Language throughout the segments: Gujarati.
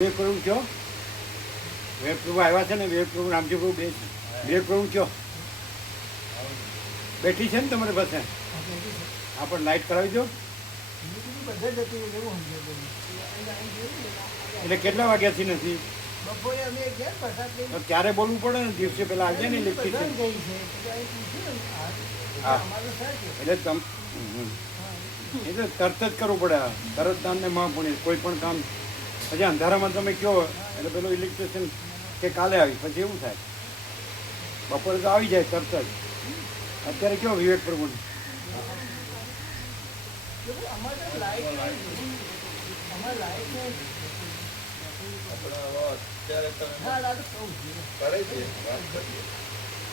વેદ પ્રભુ કયો વેદ પ્રભુ આવ્યા છે ને વેદ પ્રભુ રામજી પ્રભુ બે છે વેદ પ્રભુ કયો બેઠી છે ને તમારી પાસે આપણે લાઈટ કરાવી દો એટલે કેટલા વાગ્યાથી નથી ત્યારે બોલવું પડે ને દિવસે પેલા આવી જાય ને ઇલેક્ટ્રિશિયન હા એટલે તરત જ કરવું પડે તરત દાનને મહાપુણ્ય કોઈ પણ કામ પછી અંધારામાં તમે કહો એટલે પેલું ઇલેક્ટ્રિશિયન કે કાલે આવી પછી એવું થાય બપોરે તો આવી જાય તરત જ અત્યારે કયો વિવેક પ્રભુ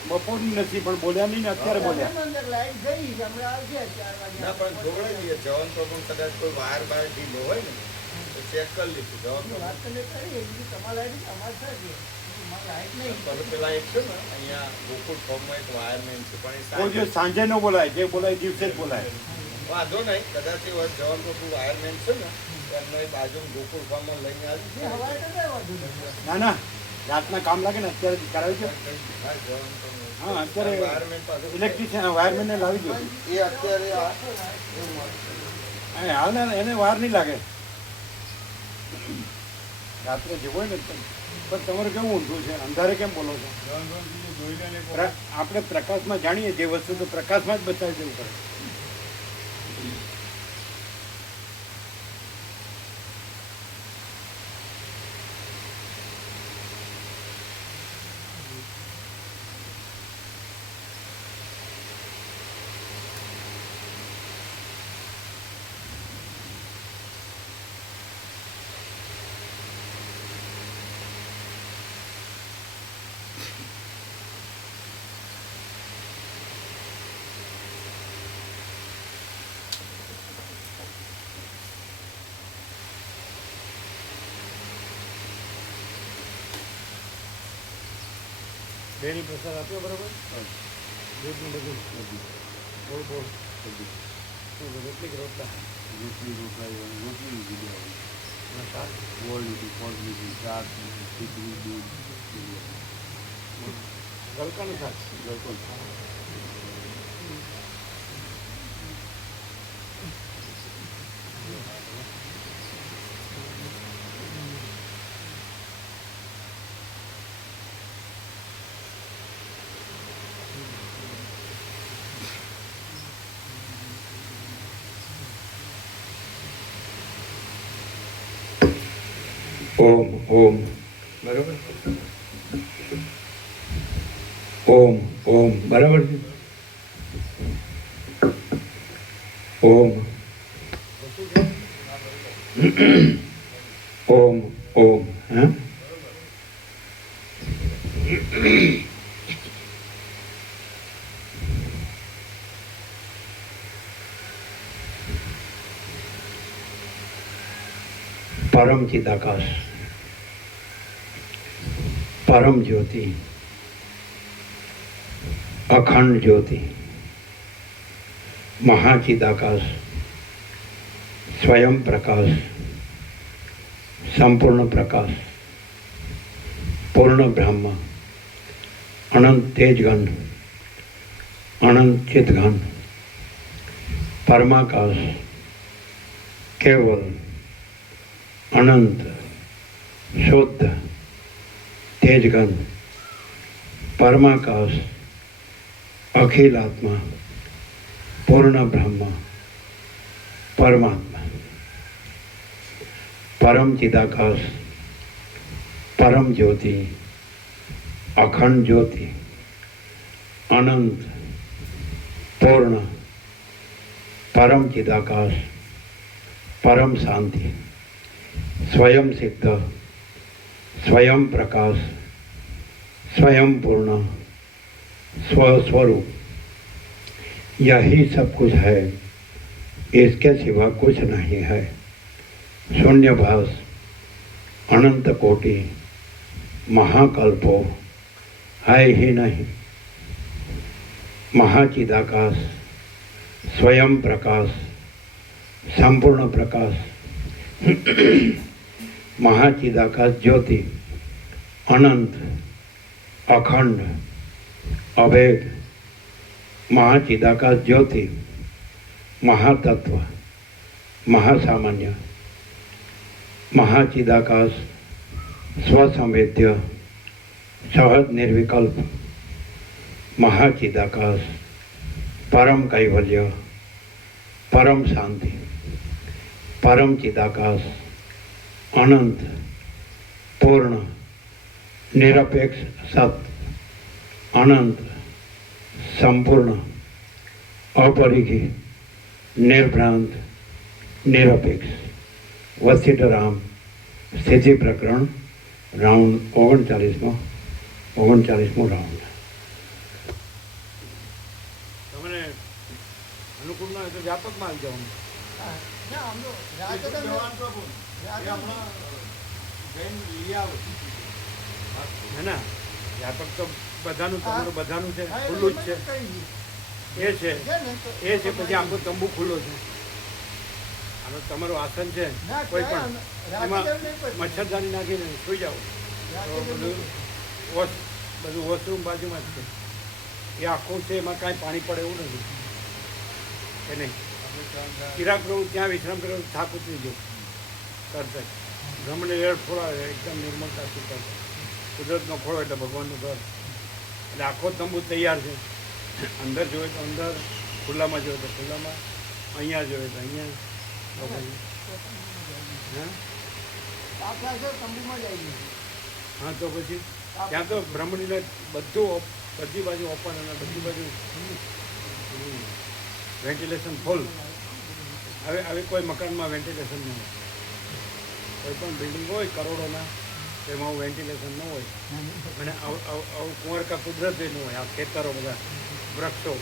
બપોરની નથી પણ બોલ્યા નહીં ને અત્યારે બોલ્યા જવાન પ્રભુ કદાચ કોઈ વાયર બાર ઢીલો હોય ને તો ચેક કરી લીધું પેલા એક છે ને અહીંયા ગોકુળ ફોર્મમાં એક વાયરમેન છે પણ સાંજે ન બોલાય જે બોલાય દિવસે જ બોલાય વાંધો નહીં કદાચ એ જવાન પ્રભુ વાયરમેન છે ને એમને બાજુ ગોકુળ ફોર્મમાં લઈને આવી ના ના રાતના કામ લાગે ને અત્યારે કરાવી છે હા અત્યારે ઇલેક્ટ્રિશિયન વાયરમેનને લાવી દો એ અત્યારે હાલ ને એને વાર નહીં લાગે રાત્રે જવું હોય ને પણ તમારે કેવું ઊંધું છે અંધારે કેમ બોલો છો આપણે પ્રકાશમાં જાણીએ જે વસ્તુ તો પ્રકાશમાં જ બતાવી દેવું પડે ડેરી પ્રસાદ આપ્યો બરાબર દૂધનું બધું બોલ બોલ રોટલી રોટલા રોટલી લીધી શાક ગોળ લીધી ફળ લીધી શાક ખીચડી દૂધ ગલકાનું શાક ગલકાનું ઓમ ઓમ બરાબર ઓમ ઓમ બરાબર છે ઓમ ઓમ ઓમ હા परम चिदाकाश परम ज्योति अखंड ज्योति महाचिदाकाश स्वयं प्रकाश संपूर्ण प्रकाश पूर्ण ब्रह्म अनंत तेजघन अनंत चितघन परमाकाश केवल अनंत शुद्ध तेजघन परमाकाश अखिल आत्मा पूर्ण ब्रह्म परमात्मा परम चिदाकाश परम ज्योति अखंड ज्योति अनंत पूर्ण परम चिदाकाश परम शांति स्वयं सिद्ध स्वयं प्रकाश स्वयं पूर्ण स्वस्वरूप यही सब कुछ है इसके सिवा कुछ नहीं है शून्यभास अनंत कोटि महाकल्पो है ही नहीं महाचिदाकाश स्वयं प्रकाश संपूर्ण प्रकाश महाचिदाकाश ज्योति अनंत अखंड अभेद महाचिदाकाश ज्योति महातत्व महासामान्य महाचिदाकाश स्वसंवेद्य सहज निर्विकल्प महाचिदाकाश परम कैवल्य परम शांति परम चिदाकाश अनंत पूर्ण निरपेक्ष सत्य अनंत संपूर्ण अपरिघी निर्भ्रांत निरपेक्ष वसिष्ठराम स्थिति प्रकरण राउंड 39મો રાઉન્ડ. તમને અનુકૂળ ના હોય તો વ્યાપકમાં આવી જવાનું. જવાન પ્રભુ એ હમણાં જૈન લઈ આવે. હે ને વ્યાપક તો બધાનું તમારું બધાનું છે, ખુલ્લું જ છે. એ છે પછી આખો તંબુ ખુલ્લો છે. આનો તમારું આસન છે કોઈ પણ એમાં મચ્છરદાની નાખીને સુઈ જાઓ તો બધું વોશરૂમ બાજુમાં જ છે. એ આખું છે, એમાં કાંઈ પાણી પડે એવું નથી કે નહીં. ચિરાગ પ્રભુ ત્યાં વિશ્રામ કર્યો, થાક ઉતરી ગયો તરત જ. બ્રહ્મને રેડ ફોડાવે એકદમ નિર્મળતાથી કરતા. કુદરતનો ખોળો એટલે ભગવાનનું ઘર. એટલે આખો તંબુ તૈયાર છે. અંદર જોઈએ તો અંદર, ખુલ્લામાં જોઈએ તો ખુલ્લામાં, અહીંયા જોઈએ તો અહીંયા. હા તો પછી ત્યાં તો બ્રહ્મણીને બધી બાજુ ઓપન અને બધી બાજુ વેન્ટિલેશન ફૂલ. હવે કોઈ મકાનમાં વેન્ટિલેશન ન હોય, કોઈ પણ બિલ્ડિંગ હોય કરોડોના એમાં વેન્ટિલેશન ન હોય. અને આવું કુંવરકા કુદરત ન હોય. આ ખેતરો બધા વૃક્ષો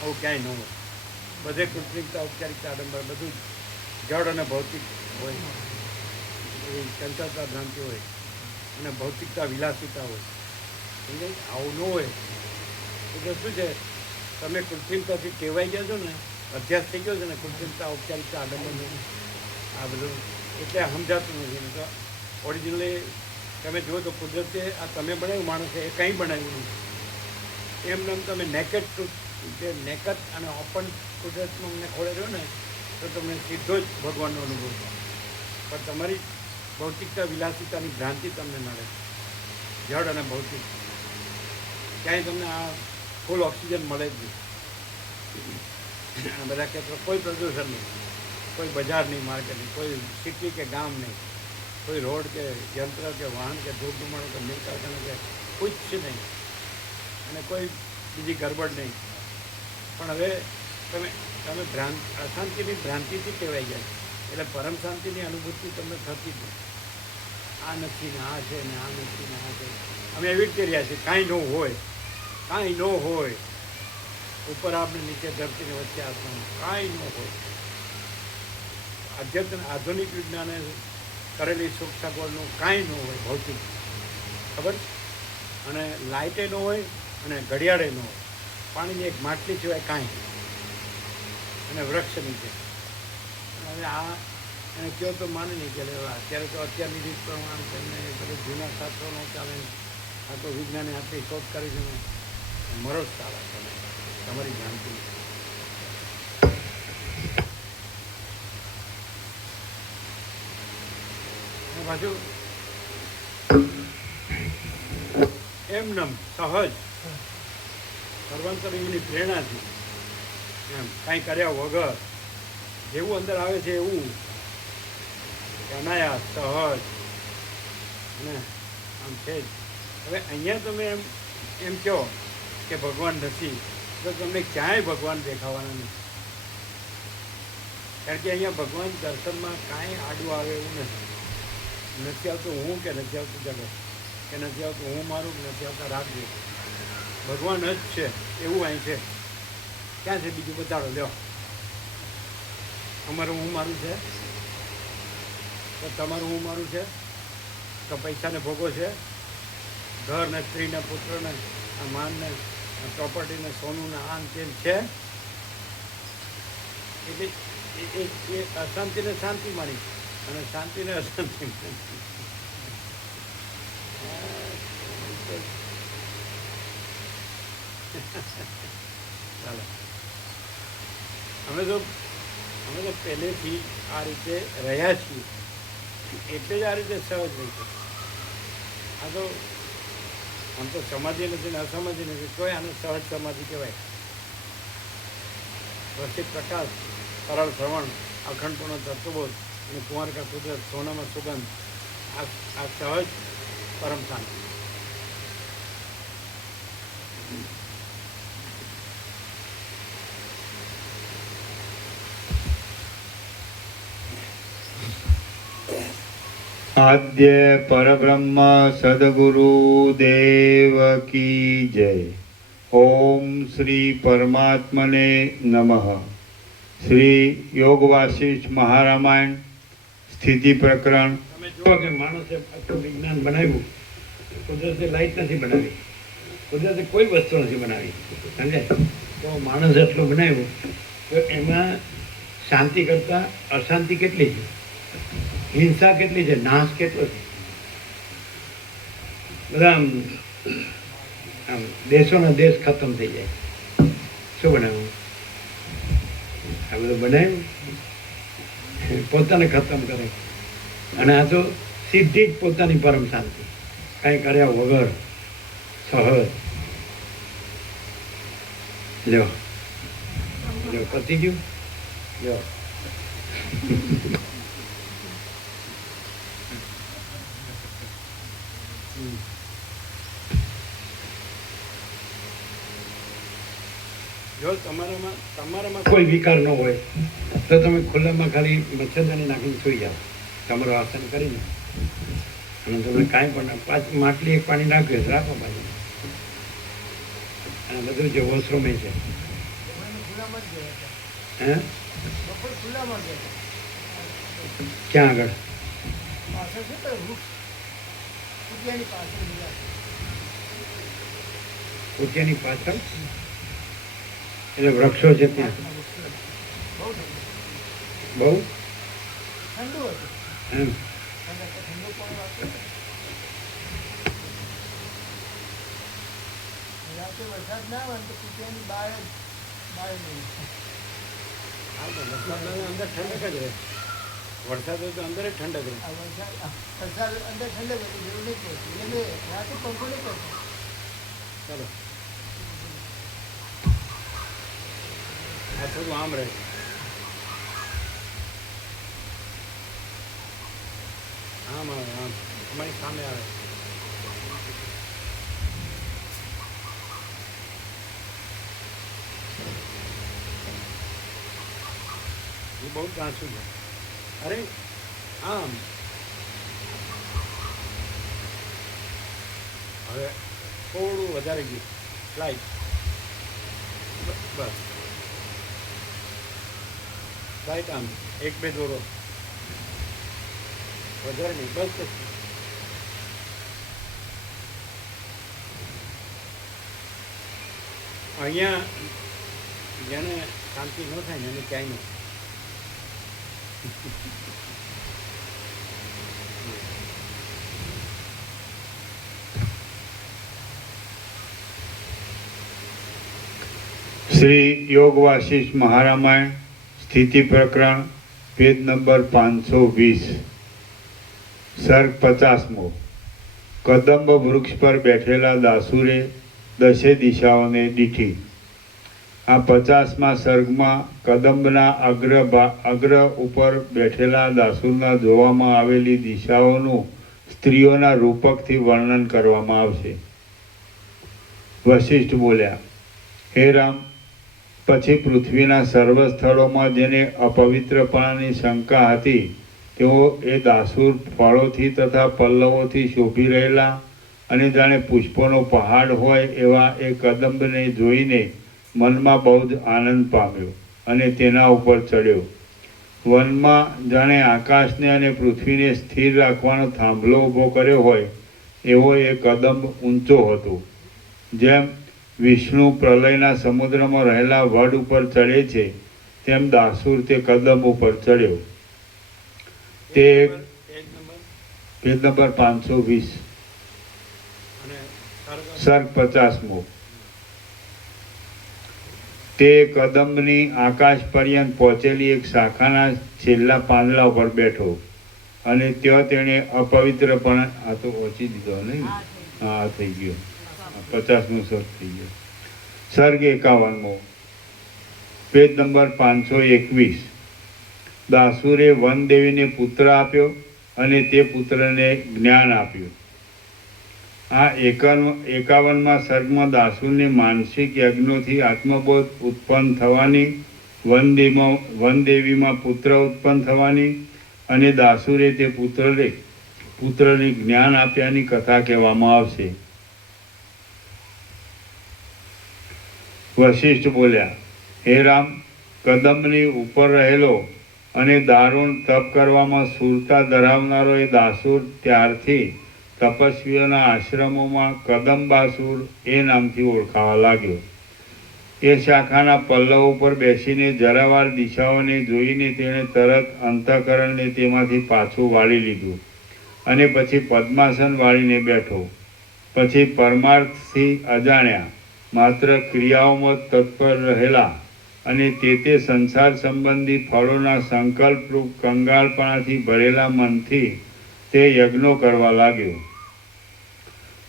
આવું ક્યાંય ન હોય. બધે કૃત્રિમતા ઔપચારિકતા આડંબર બધું જડ અને ભૌતિક હોય. એવી ચંચળતા ભ્રાંતિ હોય અને ભૌતિકતા વિલાસિતા હોય. સમજાય? આવું ન હોય એટલે શું છે, તમે કૃત્રિમતાથી ટેવાઈ ગયા છો ને, અભ્યાસ થઈ ગયો છે ને કૃત્રિમતા ઔપચારિકતા આડંબરનો આ બધું, એટલે સમજાતું નથી. તો ઓરિજિનલી તમે જુઓ તો કુદરતે આ તમે બનાવ્યું માણસે એ કંઈ બનાવ્યું નથી. એમને તમે નેકેડ જે નેકડ અને ઓપન કુદરતમાં અમને ખોળે રહ્યો ને તો તમને સીધો જ ભગવાનનો અનુભવ થાય. પણ તમારી ભૌતિકતા વિલાસિતાની ભ્રાંતિ તમને નડે. જડ અને ભૌતિક ક્યાંય તમને આ ફૂલ ઓક્સિજન મળે જ નહીં. બધા ક્ષેત્રો કોઈ પ્રદૂષણ નહીં, કોઈ બજાર નહીં, માર્કેટ નહીં, કોઈ સિટી કે ગામ નહીં, કોઈ રોડ કે યંત્ર કે વાહન કે ધૂળ ધુમાડો કે મિલ કારખાના કે કોઈ જ નહીં, અને કોઈ બીજી ગરબડ નહીં. પણ હવે તમે અશાંતિની ભ્રાંતિથી કહેવાય જાય એટલે પરમ શાંતિની અનુભૂતિ તમને થતી જ નહીં. આ નથી ને આ છે ને આ નથી ને આ છે. અમે એવી રીતે રહ્યા છીએ, કાંઈ ન હોય, કાંઈ ન હોય. ઉપર આપણે નીચે ધરતીને વચ્ચે આસમાન, કાંઈ ન હોય. આધુનિક વિજ્ઞાને કરેલી સુખ સગવડનું કાંઈ ન હોય ભૌતિક, ખબર. અને લાઇટે ન હોય અને ઘડિયાળે ન હોય. પાણીની એક માટલી સિવાય કાંઈ, અને વૃક્ષ નીચે. હવે આ એને કહો તો માને નહીં કે અત્યારે તો અત્યારની રીત પ્રમાણે તેમને બધું જૂના શાસ્ત્રો ન ચાલે. આ તો વિજ્ઞાને આટલી શોધ કરી છે ને મરો જ સારા તમે તમારી જાણતી. પાછું એમનેમ સહજ સર્વાંતરની પ્રેરણાથી એમ કાંઈ કર્યા વગર જેવું અંદર આવે છે એવું અનાયાસ સહજ ને આમ છે જ. હવે અહીંયા તમે એમ કહો કે ભગવાન નથી તો તમને ક્યાંય ભગવાન દેખાવાના નથી. કારણ કે અહીંયા ભગવાન દર્શનમાં કાંઈ આડું આવે એવું નથી. નથી આવતું હું કે નથી આવતું જગત કે નથી આવતું હું મારું કે નથી આવતા રાખજો. ભગવાન જ છે એવું અહીં છે. ક્યાં છે બીજું બતાડો લ્યો. અમારું હું મારું છે તો તમારું હું મારું છે તો પૈસાને ભોગો છે, ઘર ને સ્ત્રી ને પુત્ર ને માન ને પ્રોપર્ટી ને સોનું ને આન તેમ છે. એટલે એ અશાંતિ ને શાંતિ માની અને શાંતિ ને અશાંતિ. ચાલો, અમે તો પહેલેથી આ રીતે રહ્યા છીએ એટલે જ આ રીતે સહજ રહી છે. આ તો આમ તો સમાધિ નથી ને અસમાધિ નથી, તોય આને સહજ સમાધિ કહેવાય. પ્રસિદ્ધ પ્રકાશ, સરળ શ્રવણ, અખંડપૂર્ણ તત્વબોધ અને કુંવર કા કુદરત, સોનામાં સુગંધ, આ સહજ પરમ શાંતિ. આદ્ય પરબ્રહ્મ સદગુરુ દેવ કી જય. ઓમ શ્રી પરમાત્મને નમઃ. શ્રી યોગ વાસિષ્ઠ મહારામાયણ સ્થિતિ પ્રકરણ. તમે જુઓ કે માણસે આટલું વિજ્ઞાન બનાવ્યું, કુદરતે લાઈટ નથી બનાવી, કુદરતે કોઈ વસ્તુ નથી બનાવી, સમજે? તો માણસ એટલું બનાવ્યું તો એમાં શાંતિ કરતાં અશાંતિ કેટલી છે, હિંસા કેટલી છે, નાશ કેટલો છે. બધા આમ દેશોના દેશ ખતમ થઈ જાય. શું બનાવ્યું? આ બધું બનાવ્યું પોતાને ખતમ કરે. અને આ તો સીધી જ પોતાની પરમ શાંતિ, કાંઈ કર્યા વગર સહજ. લ્યો લ્યો પતી ગયું. લ્યો જો તમારામાં કોઈ વિકાર ન હોય તો તમે ખુલ્લામાં ખાલી મચ્છરદાની નાખીને સૂઈ જાઓ, તમારું આસન કરીને, અને તમે કાંઈ પણ માટલી એક પાણી નાખ્યું તો રાખો પાછું. અને બધું જે વોશરૂમ છે. હે ક્યાં આગળ? કુટિયાની પાછળ એટલે વૃક્ષો છે ત્યાં. બહુ એમ વરસાદ ના આવે તો કુટિયાની બહાર જ અંદર ઠંડક જ રહે. વરસાદ હોય તો અંદર જ ઠંડક રહે. વરસાદ અંદર ઠંડક હતી, જરૂર નહીં પડતી. એટલે મેં રાતે પંખો નહીં કરતો. ચાલો, આ થોડું આમ રહે. આમ આવે, આમ અમારી સામે આવે. એ બહુ કાચું છે. અરે આમ હવે થોડું વધારે ગયું લાઈટ. બસ લાઈટ આમ એક બે દોરો વધારે નહીં, બસ બસ. અહીંયા જેને શાંતિ ન થાય ને એને ક્યાંય ન. શ્રી યોગ વાસિષ્ઠ મહારામાયણ સ્થિતિ પ્રકરણ પેજ નંબર 520, સર્ગ 50મો. કદંબ વૃક્ષ પર બેઠેલા દાસુરે દસે દિશાઓને દીઠી. આ 50મા સર્ગમાં કદંબના અગ્ર ઉપર બેઠેલા દાસુરના જોવામાં આવેલી દિશાઓનું સ્ત્રીઓના રૂપકથી વર્ણન કરવામાં આવશે. વશિષ્ઠ બોલ્યા, હે રામ, પછી પૃથ્વીના સર્વ સ્થળોમાં જેને અપવિત્રપણાની શંકા હતી તેઓ એ દાસુર ફળોથી તથા પલ્લવોથી શોભી રહેલા અને જાણે પુષ્પોનો પહાડ હોય એવા એ કદંબને જોઈને મનમાં બહુ જ આનંદ પામ્યો અને તેના ઉપર ચડ્યો. વનમાં જાણે આકાશને અને પૃથ્વીને સ્થિર રાખવાનો થાંભલો ઊભો કર્યો હોય એવો એ કદંબ ઊંચો હતો. જેમ વિષ્ણુ પ્રલયના સમુદ્રમાં રહેલા વડ ઉપર ચડે છે તેમ દાસુર તે કદંબ ઉપર ચડ્યો. તે એક નંબર પેજ નંબર 520 અને સર્ગ 50મો. તે કદંબની આકાશ પર્યંત પહોંચેલી એક શાખાના છેલ્લા પાંદડા ઉપર બેઠો અને ત્યાં તેણે અપવિત્રપણા, આ તો ઓછી દીધો નહીં, હા થઈ ગયો, 50મું સર્ગ થઈ ગયો. સર્ગ 51મો, પેજ નંબર 521. દાસુરે વનદેવીને પુત્ર આપ્યો અને તે પુત્રને જ્ઞાન આપ્યું. આ 51મા સર્ગમાં દાસુરને માનસિક યજ્ઞોથી આત્મબોધ ઉત્પન્ન થવાની, વનદેવીમાં પુત્ર ઉત્પન્ન થવાની અને દાસુરે તે પુત્રને જ્ઞાન આપ્યાની કથા કહેવામાં આવશે. વશિષ્ઠ બોલ્યા, હે રામ, કદંબની ઉપર રહેલો અને દારૂણ તપ કરવામાં સુરતા ધરાવનારો એ દાસુર ત્યારથી તપસ્વીઓના આશ્રમોમાં કદંબાસુર એ નામથી ઓળખાવા લાગ્યો. એ શાખાના પલ્લવ ઉપર બેસીને જરાવાર દિશાઓને જોઈને તેણે તરત અંતઃકરણને તેમાંથી પાછું વાળી લીધું અને પછી પદ્માસન વાળીને બેઠો. પછી પરમાર્થથી અજાણ્યા માત્ર ક્રિયાઓમાં તત્પર રહેલા અને તે સંસાર સંબંધી ફળોના સંકલ્પરૂપ કંગાળપણાથી ભરેલા મનથી તે યજ્ઞો કરવા લાગ્યો.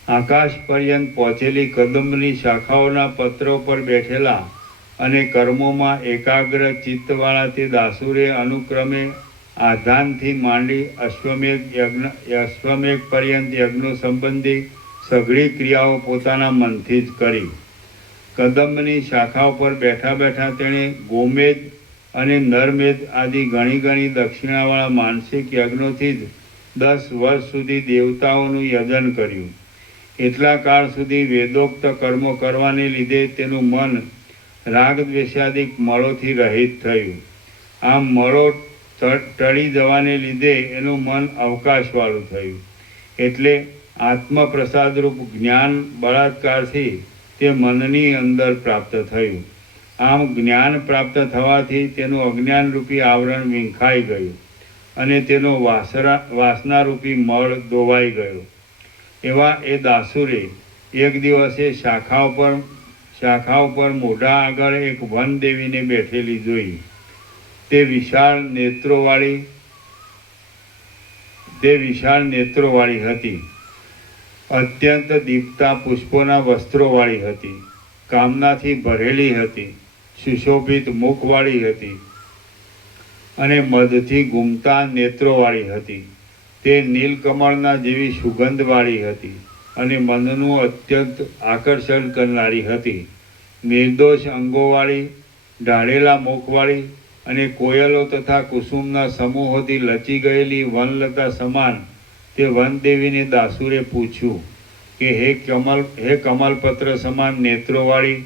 આકાશ પર્યંત પહોંચેલી કદંબની શાખાઓના પત્રો પર બેઠેલા અને કર્મોમાં એકાગ્ર ચિત્તવાળા તે દાસુરે અનુક્રમે આધાનથી માંડી અશ્વમેઘ પર્યંત યજ્ઞો સંબંધી સઘળી ક્રિયાઓ પોતાના મનથી જ કરી. કદંબની શાખા ઉપર બેઠા બેઠા તેણે ગોમેદ અને નરમેદ આદિ ઘણી દક્ષિણાવાળા માનસિક યજ્ઞોથી જ 10 વર્ષ સુધી દેવતાઓનું યજન કર્યું. એટલા કાળ સુધી વેદોક્ત કર્મો કરવાને લીધે તેનું મન રાગ દ્વેષાદિક મળોથી રહિત થયું. આમ મળો ટળી જવાને લીધે એનું મન અવકાશવાળું થયું. એટલે આત્મપ્રસાદરૂપ જ્ઞાન બળાત્કારથી તે મનની અંદર પ્રાપ્ત થયું. આમ જ્ઞાન પ્રાપ્ત થવાથી તેનું અજ્ઞાનરૂપી આવરણ વિંખાઈ ગયું અને તેનો વાસનારૂપી મળ ધોવાઈ ગયો. એવા એ દાસુરે એક દિવસે શાખા ઉપર મોઢા આગળ એક વનદેવીને બેઠેલી જોઈ. તે વિશાળ નેત્રોવાળી હતી. અત્યંત દીપતા પુષ્પોના વસ્ત્રોવાળી હતી. કામનાથી ભરેલી હતી. સુશોભિત મુખવાળી હતી અને મધથી ઘૂમતા નેત્રોવાળી હતી. તે નીલકમળના જેવી સુગંધવાળી હતી અને મનનું અત્યંત આકર્ષણ કરનારી હતી. નિર્દોષ અંગોવાળી, ઢાળેલા મુખવાળી અને કોયલો તથા કુસુમના સમૂહોથી લચી ગયેલી વનલતા સમાન તે વનદેવીને દાસુરે પૂછ્યું કે હે કમલપત્ર સમાન નેત્રોવાળી,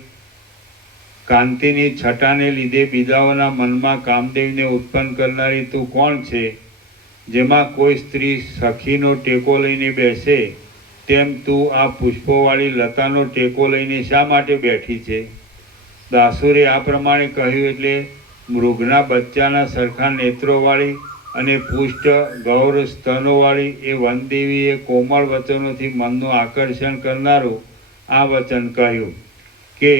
કાંતિની છટાને લીધે બીજાઓના મનમાં કામદેવને ઉત્પન્ન કરનારી તું કોણ છે? જેમાં કોઈ સ્ત્રી સખીનો ટેકો લઈને બેસે તેમ તું આ પુષ્પોવાળી લતાનો ટેકો લઈને શા માટે બેઠી છે? દાસુરે આ પ્રમાણે કહ્યું એટલે મૃગના બચ્ચાના સરખા નેત્રોવાળી અને પુષ્ટ ગૌર સ્તનોવાળી એ વનદેવીએ કોમળ વચનોથી મનનું આકર્ષણ કરનારું આ વચન કહ્યું કે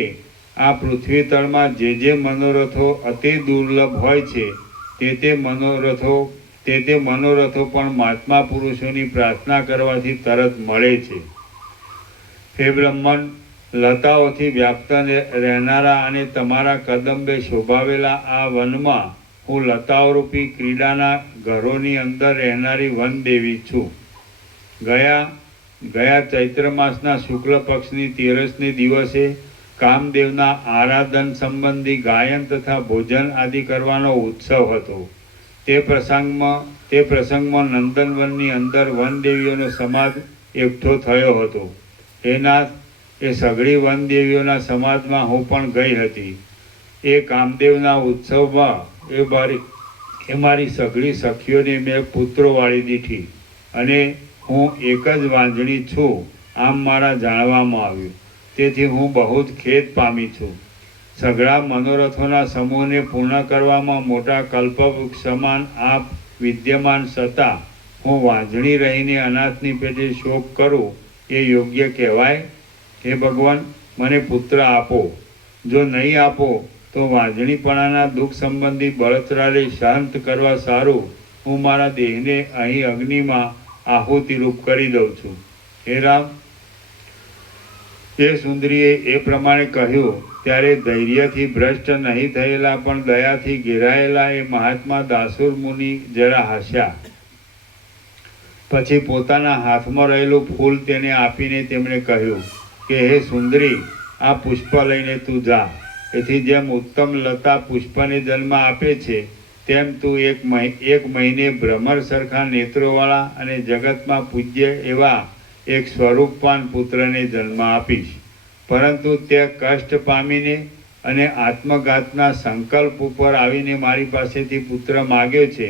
આ પૃથ્વી તળમાં જે મનોરથો અતિ દુર્લભ હોય છે તે મનોરથો પણ મહાત્મા પુરુષોની પ્રાર્થના કરવાથી તરત મળે છે. હે બ્રહ્મન, લતાઓથી વ્યાપ્ત રહેનારા અને તમારા કદંબે શોભાવેલા આ વનમાં હું લતાઓરૂપી ક્રીડાના ઘરોની અંદર રહેનારી વનદેવી છું. ગયા ચૈત્ર માસના શુક્લ પક્ષની 13ને દિવસે કામદેવના આરાધન સંબંધી ગાયન તથા ભોજન આદિ કરવાનો ઉત્સવ હતો. તે પ્રસંગમાં નંદનવનની અંદર વનદેવીઓનો સમાજ એકઠો થયો હતો. હે નાથ, એ સઘળી વનદેવીઓના સમાજમાં હું પણ ગઈ હતી. એ કામદેવના ઉત્સવમાં એ મારી સઘળી સખીઓને મેં પુત્રો વાળી દીધી અને હું એક જ વાંજણી છું આમ મારા જાણવામાં આવ્યું. તેથી હું બહુ જ ખેદ પામી છું. સઘળા મનોરથોના સમૂહને પૂર્ણ કરવામાં મોટા કલ્પવૃક્ષ સમાન આપ વિદ્યમાન છતાં હું વાંઝણી રહીને અનાથની પેટે શોક કરું એ યોગ્ય કહેવાય? હે ભગવાન, મને પુત્ર આપો. જો નહીં આપો તો વાંઝણીપણાના દુઃખ સંબંધી બળતરાને શાંત કરવા સારું હું મારા દેહને અહીં અગ્નિમાં આહુતિરૂપ કરી દઉં છું. હે રામ, એ સુંદરીએ એ પ્રમાણે કહ્યું ત્યારે ધૈર્યથી ભ્રષ્ટ નહીં થયેલા પણ દયાથી ઘેરાયેલા એ મહાત્મા દાસુર મુનિ જરા હસ્યા. પછી પોતાના હાથમાં રહેલું ફૂલ તેને આપીને તેમણે કહ્યું કે હે સુંદરી, આ પુષ્પ લઈને તું જા. એથી જેમ ઉત્તમ લતા પુષ્પને જન્મ આપે છે તેમ તું એક મહિને ભ્રમર સરખા નેત્રોવાળા અને જગતમાં પૂજ્ય એવા એક સ્વરૂપવાન પુત્રને જન્મ આપીશ. પરંતુ તે કષ્ટ પામીને અને આત્મઘાતના સંકલ્પ ઉપર આવીને મારી પાસેથી પુત્ર માગ્યો છે.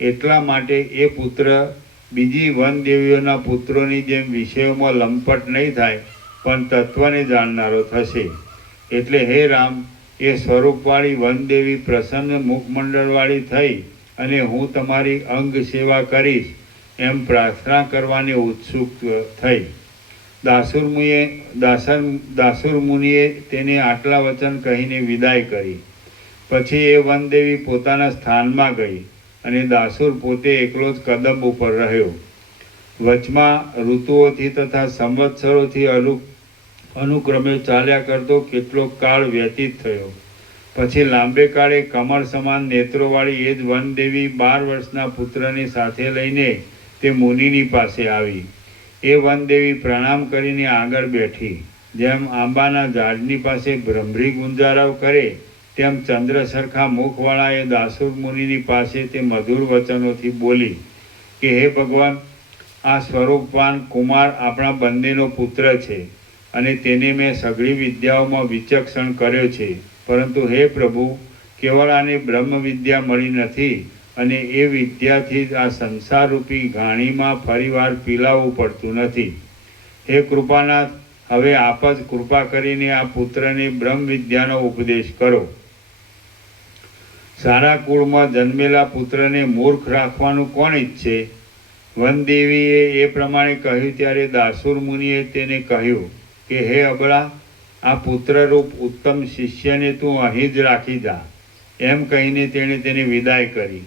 એટલા માટે એ પુત્ર બીજી વનદેવીઓના પુત્રોની જેમ વિષયોમાં લંપટ નહીં થાય પણ તત્વને જાણનારો થશે. એટલે હે રામ, એ સ્વરૂપવાળી વનદેવી પ્રસન્ન મુખમંડળવાળી થઈ અને હું તમારી અંગ સેવા કરીશ એમ પ્રાર્થના કરવાની ઉત્સુક થઈ. દાસુર મુનિએ તેને આટલા વચન કહીને વિદાય કરી. પછી એ વનદેવી પોતાના સ્થાનમાં ગઈ અને દાસુર પોતે એકલો જ કદંબ ઉપર રહ્યો. વચમાં ઋતુઓથી તથા સંવત્સરોથી અનુક્રમે ચાલ્યા કરતો કેટલોક કાળ વ્યતીત થયો. પછી લાંબે કાળે કમળ સમાન નેત્રોવાળી એ જ વનદેવી 12 વર્ષના પુત્રને સાથે લઈને તે મુનિની પાસે આવી. એ વનદેવી પ્રણામ કરીને આગળ બેઠી. જેમ આંબાના ઝાડની પાસે ભ્રમરી ગુંજારાવ કરે તેમ ચંદ્ર સરખા મુખવાળા એ દાસુર મુનિની પાસે તે મધુર વચનોથી બોલી કે હે ભગવાન, આ સ્વરૂપવાન કુમાર આપણા બંનેનો પુત્ર છે અને તેને મેં સઘળી વિદ્યાઓમાં વિચક્ષણ કર્યો છે. પરંતુ હે પ્રભુ, કેવળ આને બ્રહ્મ વિદ્યા મળી નથી અને એ વિદ્યાથી જ આ સંસારરૂપી ઘાણીમાં ફરીવાર પીલાવવું પડતું નથી. હે કૃપાનાથ, હવે આપ જ કૃપા કરીને આ પુત્રને બ્રહ્મ વિદ્યાનો ઉપદેશ કરો. સારા કુળમાં જન્મેલા પુત્રને મૂર્ખ રાખવાનું કોણ ઈચ્છે? વનદેવીએ એ પ્રમાણે કહ્યું ત્યારે દાસુર મુનિએ તેને કહ્યું કે હે અબળા, આ પુત્રરૂપ ઉત્તમ શિષ્યને તું અહીં જ રાખી જા. એમ કહીને તેણે તેને વિદાય કરી.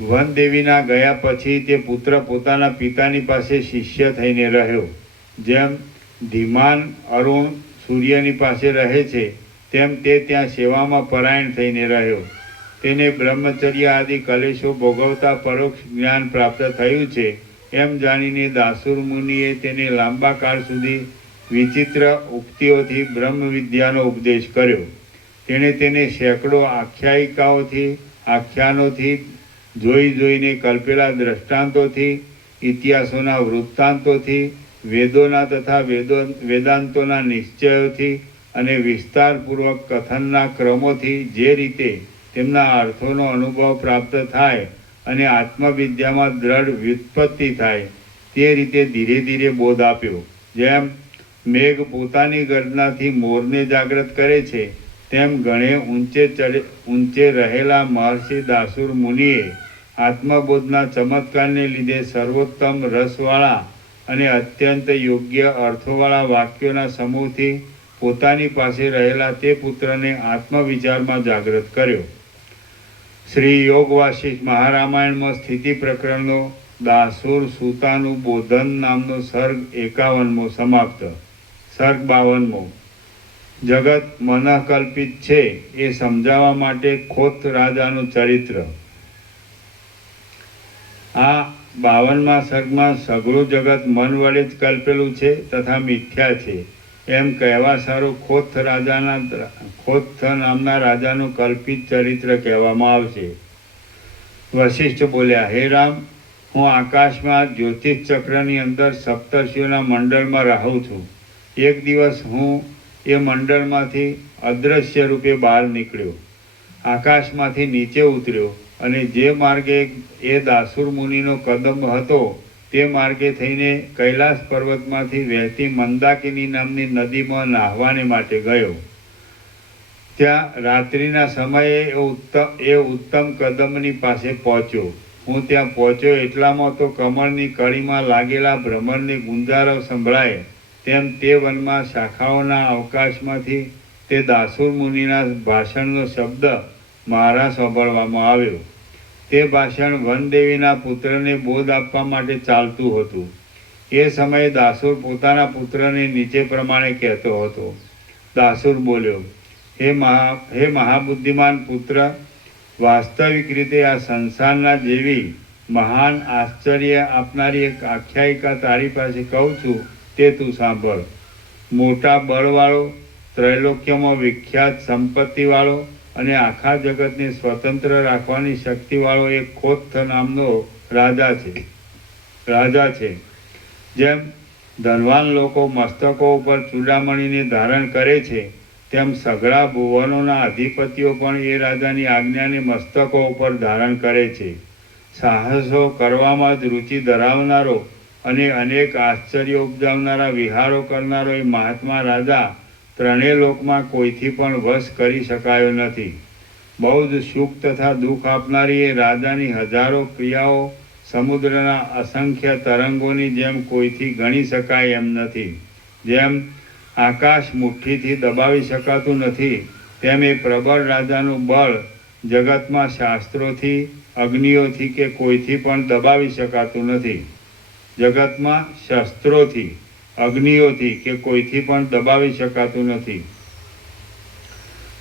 વનદેવીના ગયા પછી તે પુત્ર પોતાના પિતાની પાસે શિષ્ય થઈને રહ્યો. જેમ ધીમાન અરુણ સૂર્યની પાસે રહે છે તેમ તે ત્યાં સેવામાં પરાયણ થઈને રહ્યો. તેને બ્રહ્મચર્ય આદિ કલેશો ભોગવતા પરોક્ષ જ્ઞાન પ્રાપ્ત થયું છે એમ જાણીને દાસુર મુનિએ તેને લાંબા કાળ સુધી વિચિત્ર ઉક્તિઓથી બ્રહ્મ વિદ્યાનો ઉપદેશ કર્યો. તેણે તેને સેંકડો આખ્યાનોથી જોઈને કલ્પેલા દ્રષ્ટાંતોથી, ઇતિહાસોના વૃત્તાંતોથી, વેદોના તથા વેદાંતોના નિશ્ચયોથી અને વિસ્તારપૂર્વક કથનના ક્રમોથી જે રીતે તેમના અર્થોનો અનુભવ પ્રાપ્ત થાય અને આત્મવિદ્યામાં દ્રઢ વ્યુત્પત્તિ થાય તે રીતે ધીરે ધીરે બોધ આપ્યો. જેમ મેઘ પોતાની ગર્જનાથી મોરને જાગૃત કરે છે તેમ ઘણે ઊંચે રહેલા મહર્ષિ દાસુર મુનિએ આત્મબોધના ચમત્કારને લીધે સર્વોત્તમ રસવાળા અને અત્યંત યોગ્ય અર્થોવાળા વાક્યોના સમૂહથી પોતાની પાસે રહેલા તે પુત્રને આત્મવિચારમાં જાગૃત કર્યો. શ્રી યોગ વાસિષ્ઠ મહારામાયણમાં સ્થિતિ પ્રકરણનો દાસુર સૂતાનું બોધન નામનો સર્ગ 51મો સમાપ્ત. સર્ગ 52મો. જગત મનઃકલ્પિત છે એ સમજાવવા માટે ખોત રાજાનું ચરિત્ર. આ 52મા સર્ગમાં સઘળું જગત મન વડે જ કલ્પેલું છે તથા મિથ્યા છે એમ કહેવા સારું ખોત નામના રાજાનું કલ્પિત ચરિત્ર કહેવામાં આવશે. વશિષ્ઠ બોલ્યા, હે રામ, હું આકાશમાં જ્યોતિષ ચક્રની અંદર સપ્તર્ષિઓના મંડળમાં રહું છું. એક દિવસ હું એ મંડળમાંથી અદૃશ્ય રૂપે બહાર નીકળ્યો. આકાશમાંથી નીચે ઉતર્યો અને જે માર્ગે એ દાસુર મુનિનો કદંબ હતો તે માર્ગે થઈને કૈલાસ પર્વતમાંથી વહેતી મંદાકિની નામની નદીમાં નાહવાને માટે ગયો. ત્યાં રાત્રિના સમયે એ ઉત્તમ કદમની પાસે પહોંચ્યો. હું ત્યાં પહોંચ્યો એટલામાં તો કમળની કળીમાં લાગેલા ભ્રમરની ગુંજારો સંભળાય. તેમ તે વનમાં શાખાઓના અવકાશમાંથી તે દાસુર મુનિના ભાષણનો શબ્દ મારા સાંભળવામાં આવ્યો. તે ભાષણ વનદેવીના પુત્રને બોધ આપવા માટે ચાલતું હતું. એ સમયે દાસુર પોતાના પુત્રને નીચે પ્રમાણે કહેતો હતો. દાસુર બોલ્યો, હે મહાબુદ્ધિમાન પુત્ર, વાસ્તવિક રીતે આ સંસારના જેવી મહાન આશ્ચર્ય આપનારી એક આખ્યાયિકા તારી પાસે કહું છું, તે તું સાંભળ. મોટા બળવાળો, ત્રૈલોક્યમાં વિખ્યાત સંપત્તિવાળો અને આખા જગતને સ્વતંત્ર રાખવાની શક્તિવાળો એક ખોત્થ નામનો રાજા છે. જેમ ધનવાન લોકો મસ્તકો ઉપર ચૂડામણીને ધારણ કરે છે, તેમ સઘળા ભુવનોના અધિપતિઓ પણ એ રાજાની આજ્ઞાને મસ્તકો ઉપર ધારણ કરે છે. સાહસો કરવામાં જ રુચિ ધરાવનારો અને અનેક આશ્ચર્ય ઉપજાવનારા વિહારો કરનારો એ મહાત્મા રાજા ત્રણેય લોકમાં કોઈથી પણ વશ કરી શકાયો નથી. બહુ જ સુખ તથા દુઃખ આપનારી એ રાજાની હજારો ક્રિયાઓ સમુદ્રના અસંખ્ય તરંગોની જેમ કોઈથી ગણી શકાય એમ નથી. જેમ આકાશ મુઠ્ઠીથી દબાવી શકાતું નથી, તેમ એ પ્રબળ રાજાનું બળ જગતમાં શાસ્ત્રોથી, અગ્નિઓથી કે કોઈથી પણ દબાવી શકાતું નથી. જગતમાં શસ્ત્રોથી, અગ્નિઓથી કે કોઈથી પણ દબાવી શકાતું નથી.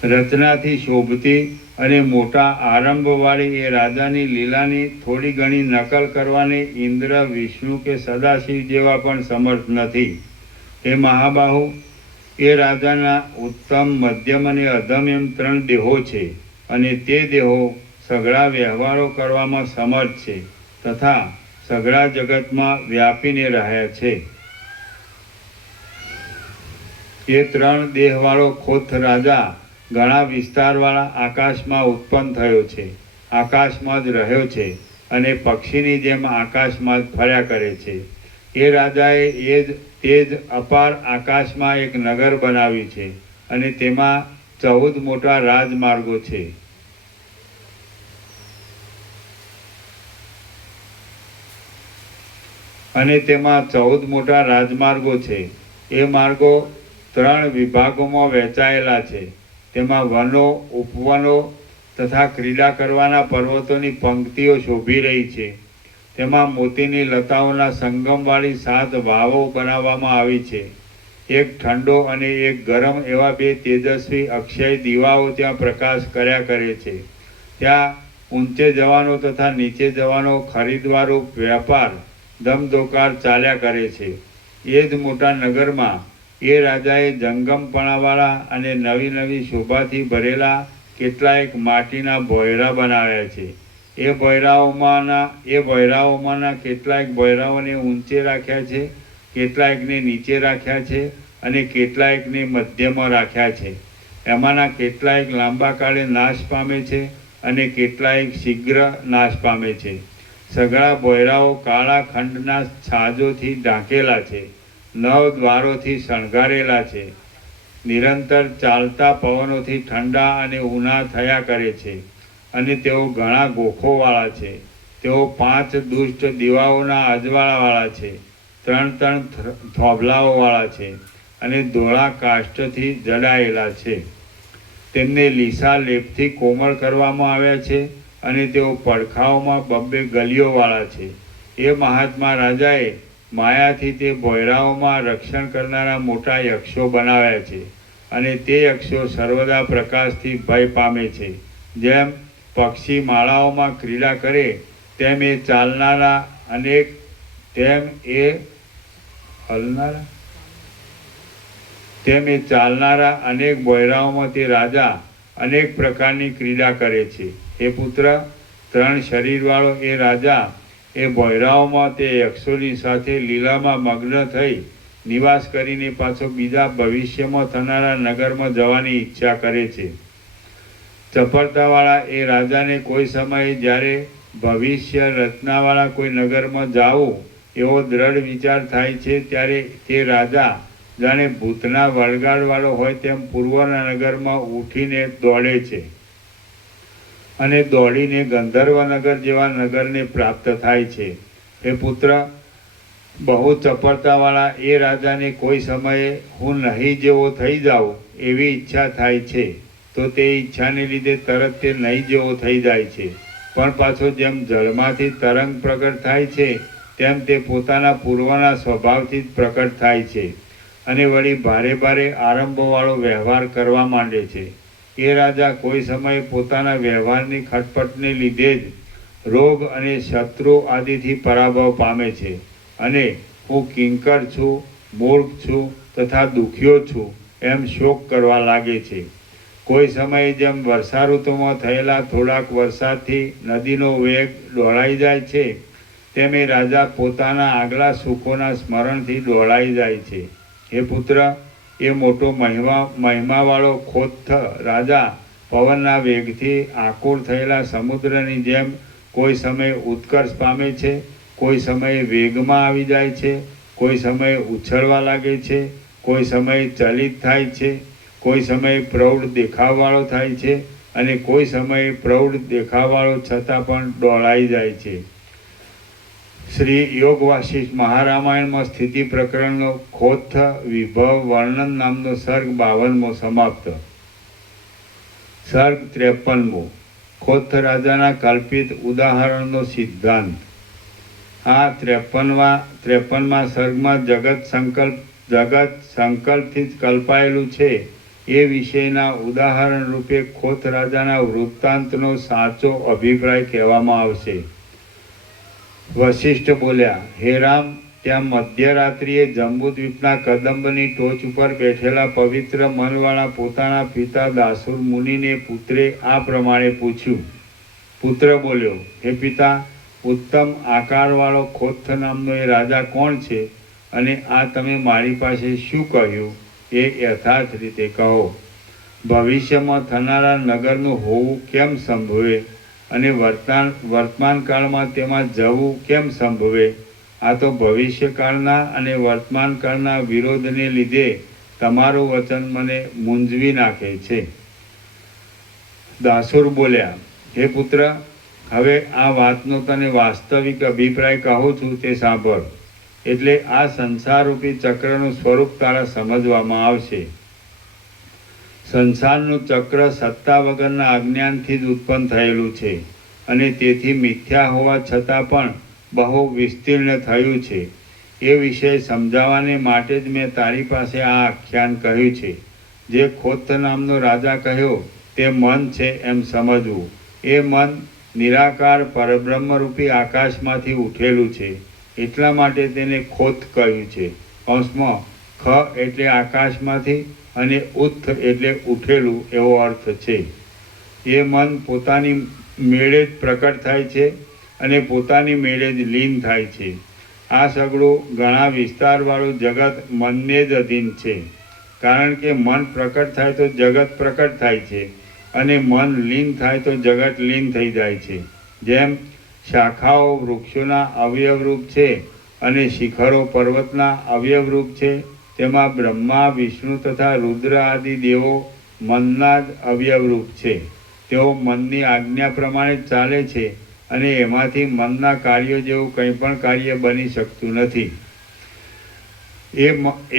રચનાથી શોભતી અને મોટા આરંભવાળી એ રાજાની લીલાની થોડી ઘણી નકલ કરવાની ઇન્દ્ર, વિષ્ણુ કે સદાશિવ જેવા પણ સમર્થ નથી. એ મહાબાહુ, એ રાજાના ઉત્તમ, મધ્યમ અને અધમ એમ 3 દેહો છે, અને તે દેહો સઘળા વ્યવહારો કરવામાં સમર્થ છે તથા સઘળા જગતમાં વ્યાપીને રહ્યા છે. એ 3 દેહવાળો ખોત્થ રાજા ઘણા વિસ્તારવાળા આકાશમાં ઉત્પન્ન થયો છે, આકાશમાં જ રહ્યો છે અને પક્ષીની જેમ આકાશમાં જ ફર્યા કરે છે. એ રાજાએ તે જ અપાર આકાશમાં એક નગર બનાવ્યું છે અને તેમાં 14 મોટા રાજમાર્ગો છે. એ માર્ગો 3 વિભાગોમાં વહેંચાયેલા છે. તેમાં વનો, ઉપવનો તથા ક્રીડા કરવાના પર્વતોની પંક્તિઓ શોભી રહી છે. તેમાં મોતીની લતાઓના સંગમવાળી 7 વાવો બનાવવામાં આવી છે. એક ઠંડો અને એક ગરમ એવા 2 તેજસ્વી અક્ષય દીવાઓ ત્યાં પ્રકાશ કર્યા કરે છે. ત્યાં ઊંચે જવાનો તથા નીચે જવાનો ખરીદવારૂપ વ્યાપાર ધમધોકાર ચાલ્યા કરે છે. એ જ મોટા નગરમાં એ રાજાએ જંગમપણાવાળા અને નવી નવી શોભાથી ભરેલા કેટલાયક માટીના ભોંયરા બનાવ્યા છે. એ ભોંયરાઓમાંના કેટલાક ભોંયરાઓને ઊંચે રાખ્યા છે, કેટલાકને નીચે રાખ્યા છે અને કેટલાકને મધ્યમાં રાખ્યા છે. એમાંના કેટલાક લાંબા કાળે નાશ પામે છે અને કેટલાક શીઘ્ર નાશ પામે છે. સઘળા ભોંયરાઓ કાળા ખંડના છાજોથી ઢાંકેલા છે, 9 દ્વારોથી શણગારેલા છે. નિરંતર ચાલતા પવનોથી ઠંડા અને ઊના થયા કરે છે અને તેઓ ઘણા ગોખોવાળા છે. તેઓ 5 દુષ્ટ દીવાઓના અજવાળાવાળા છે, 3 થોભલાઓવાળા છે અને ધોળા કાષ્ઠથી જડાયેલા છે. તેમને લીસા લેપથી કોમળ કરવામાં આવ્યા છે અને તેઓ પડખાઓમાં 2 ગલીઓવાળા છે. એ મહાત્મા રાજાએ માયાથી તે ભોંયરાઓમાં રક્ષણ કરનારા મોટા યક્ષો બનાવ્યા છે અને તે યક્ષો સર્વદા પ્રકાશથી ભય પામે છે. જેમ પક્ષી માળાઓમાં ક્રીડા કરે, તેમ એ ચાલનારા અનેક ભોંયરાઓમાં તે રાજા અનેક પ્રકારની ક્રીડા કરે છે. એ પુત્ર, 3 શરીરવાળો એ રાજા એ ભોંયરાઓમાં તે યક્ષોની સાથે લીલામાં મગ્ન થઈ નિવાસ કરીને પાછો બીજા ભવિષ્યમાં થનારા નગરમાં જવાની ઈચ્છા કરે છે. ચપળતાવાળા એ રાજાને કોઈ સમયે જ્યારે ભવિષ્ય રચનાવાળા કોઈ નગરમાં જાવું એવો દ્રઢ વિચાર થાય છે, ત્યારે તે રાજા જાણે ભૂતના વળગાડવાળો હોય તેમ પૂર્વના નગરમાં ઉઠીને દોડે છે અને દોડીને ગંધર્વનગર જેવા નગરને પ્રાપ્ત થાય છે. હે પુત્ર, બહુ ચપળતાવાળા એ રાજાને કોઈ સમયે હું નહીં જેવો થઈ જાઉં એવી ઈચ્છા થાય છે, તો તે ઈચ્છાને લીધે તરત તે નહીં જેવો થઈ જાય છે. પણ પાછો જેમ જળમાંથી તરંગ પ્રગટ થાય છે તેમ તે પોતાના પૂર્વના સ્વભાવથી જ પ્રકટ થાય છે અને વળી ભારે ભારે આરંભવાળો વ્યવહાર કરવા માંડે છે. એ રાજા કોઈ સમયે પોતાના વ્યવહારની ખટપટને લીધે જ રોગ અને શત્રુ આદિથી પરાભવ પામે છે અને હું કિંકર છું, મૂર્ખ છું તથા દુખ્યો છું એમ શોક કરવા લાગે છે. કોઈ સમયે જેમ વર્ષા ઋતુમાં થયેલા થોડાક વરસાદથી નદીનો વેગ ડોળાઈ જાય છે તેમ એ રાજા પોતાના આગલા સુખોના સ્મરણથી ડોળાઈ જાય છે. હે પુત્ર, એ મોટો મહિમાવાળો ખોત્થ રાજા પવનના વેગથી આકુળ થયેલા સમુદ્રની જેમ કોઈ સમયે ઉત્કર્ષ પામે છે, કોઈ સમયે વેગમાં આવી જાય છે, કોઈ સમયે ઉછળવા લાગે છે, કોઈ સમયે ચલિત થાય છે, કોઈ સમયે પ્રૌઢ દેખાવવાળો થાય છે અને કોઈ સમયે પ્રૌઢ દેખાવવાળો છતાં પણ ડોળાઈ જાય છે. શ્રી યોગ વાસિષ્ઠ મહારામાયણમાં સ્થિતિ પ્રકરણનો ખોત્થ વિભવ વર્ણન નામનો સર્ગ 52મો સમાપ્ત. સર્ગ 53મો ખોત્થ રાજાના કલ્પિત ઉદાહરણનો સિદ્ધાંત. આ 53મા સર્ગમાં જગત સંકલ્પથી જ કલ્પાયેલું છે એ વિષયના ઉદાહરણ રૂપે ખોત્થ રાજાના વૃત્તાંતનો સાચો અભિપ્રાય કહેવામાં આવશે. વશિષ્ઠ બોલ્યા, હે રામ, ત્યાં મધ્યરાત્રિએ જંબુદ્વીપના કદંબની ટોચ ઉપર બેઠેલા પવિત્ર મનવાળા પોતાના પિતા દાસુર મુનિને પુત્રે આ પ્રમાણે પૂછ્યું. પુત્ર બોલ્યો, હે પિતા, ઉત્તમ આકારવાળો ખોત્થ નામનો એ રાજા કોણ છે અને આ તમે મારી પાસે શું કહ્યું એ યથાર્થ રીતે કહો. ભવિષ્યમાં થનારા નગરનું હોવું કેમ સંભવે અને વર્તમાન કાળમાં તેમાં જવું કેમ સંભવે? આ તો ભવિષ્યકાળના અને વર્તમાન કાળના વિરોધને લીધે તમારું વચન મને મૂંઝવી નાખે છે. દાસુર બોલ્યા, હે પુત્ર, હવે આ વાતનો તને વાસ્તવિક અભિપ્રાય કહું છું તે સાંભળ, એટલે આ સંસારરૂપી ચક્રનું સ્વરૂપ તારા સમજવામાં આવશે. સંસારનું ચક્ર સત્તા વગરના અજ્ઞાનથી જ ઉત્પન્ન થયેલું છે અને તેથી મિથ્યા હોવા છતાં પણ બહુ વિસ્તીર્ણ થયું છે. એ વિષય સમજાવવાને માટે જ મેં તારી પાસે આ આખ્યાન કહ્યું છે. જે ખોત્થ નામનો રાજા કહ્યો તે મન છે એમ સમજવું. એ મન નિરાકાર પરબ્રહ્મરૂપી આકાશમાંથી ઉઠેલું છે, એટલા માટે તેને ખોત્થ કહ્યું છે. કૌંસમાં ખ એટલે આકાશમાંથી અને ઉત્થ એટલે ઉઠેલું એવો અર્થ છે. એ મન પોતાની મેળે જ પ્રકટ થાય છે અને પોતાની મેળે જ લીન થાય છે. આ સગળું ઘણા વિસ્તારવાળું જગત મનને જ અધીન છે, કારણ કે મન પ્રકટ થાય તો જગત પ્રકટ થાય છે અને મન લીન થાય તો જગત લીન થઈ જાય છે. જેમ શાખાઓ વૃક્ષોના અવયવરૂપ છે અને શિખરો પર્વતના અવયવરૂપ છે, તેમાં બ્રહ્મા, વિષ્ણુ તથા રુદ્ર આદિ દેવો મનના જ અવયવરૂપ છે. તેઓ મનની આજ્ઞા પ્રમાણે જ ચાલે છે અને એમાંથી મનના કાર્યો જેવું કંઈ પણ કાર્ય બની શકતું નથી.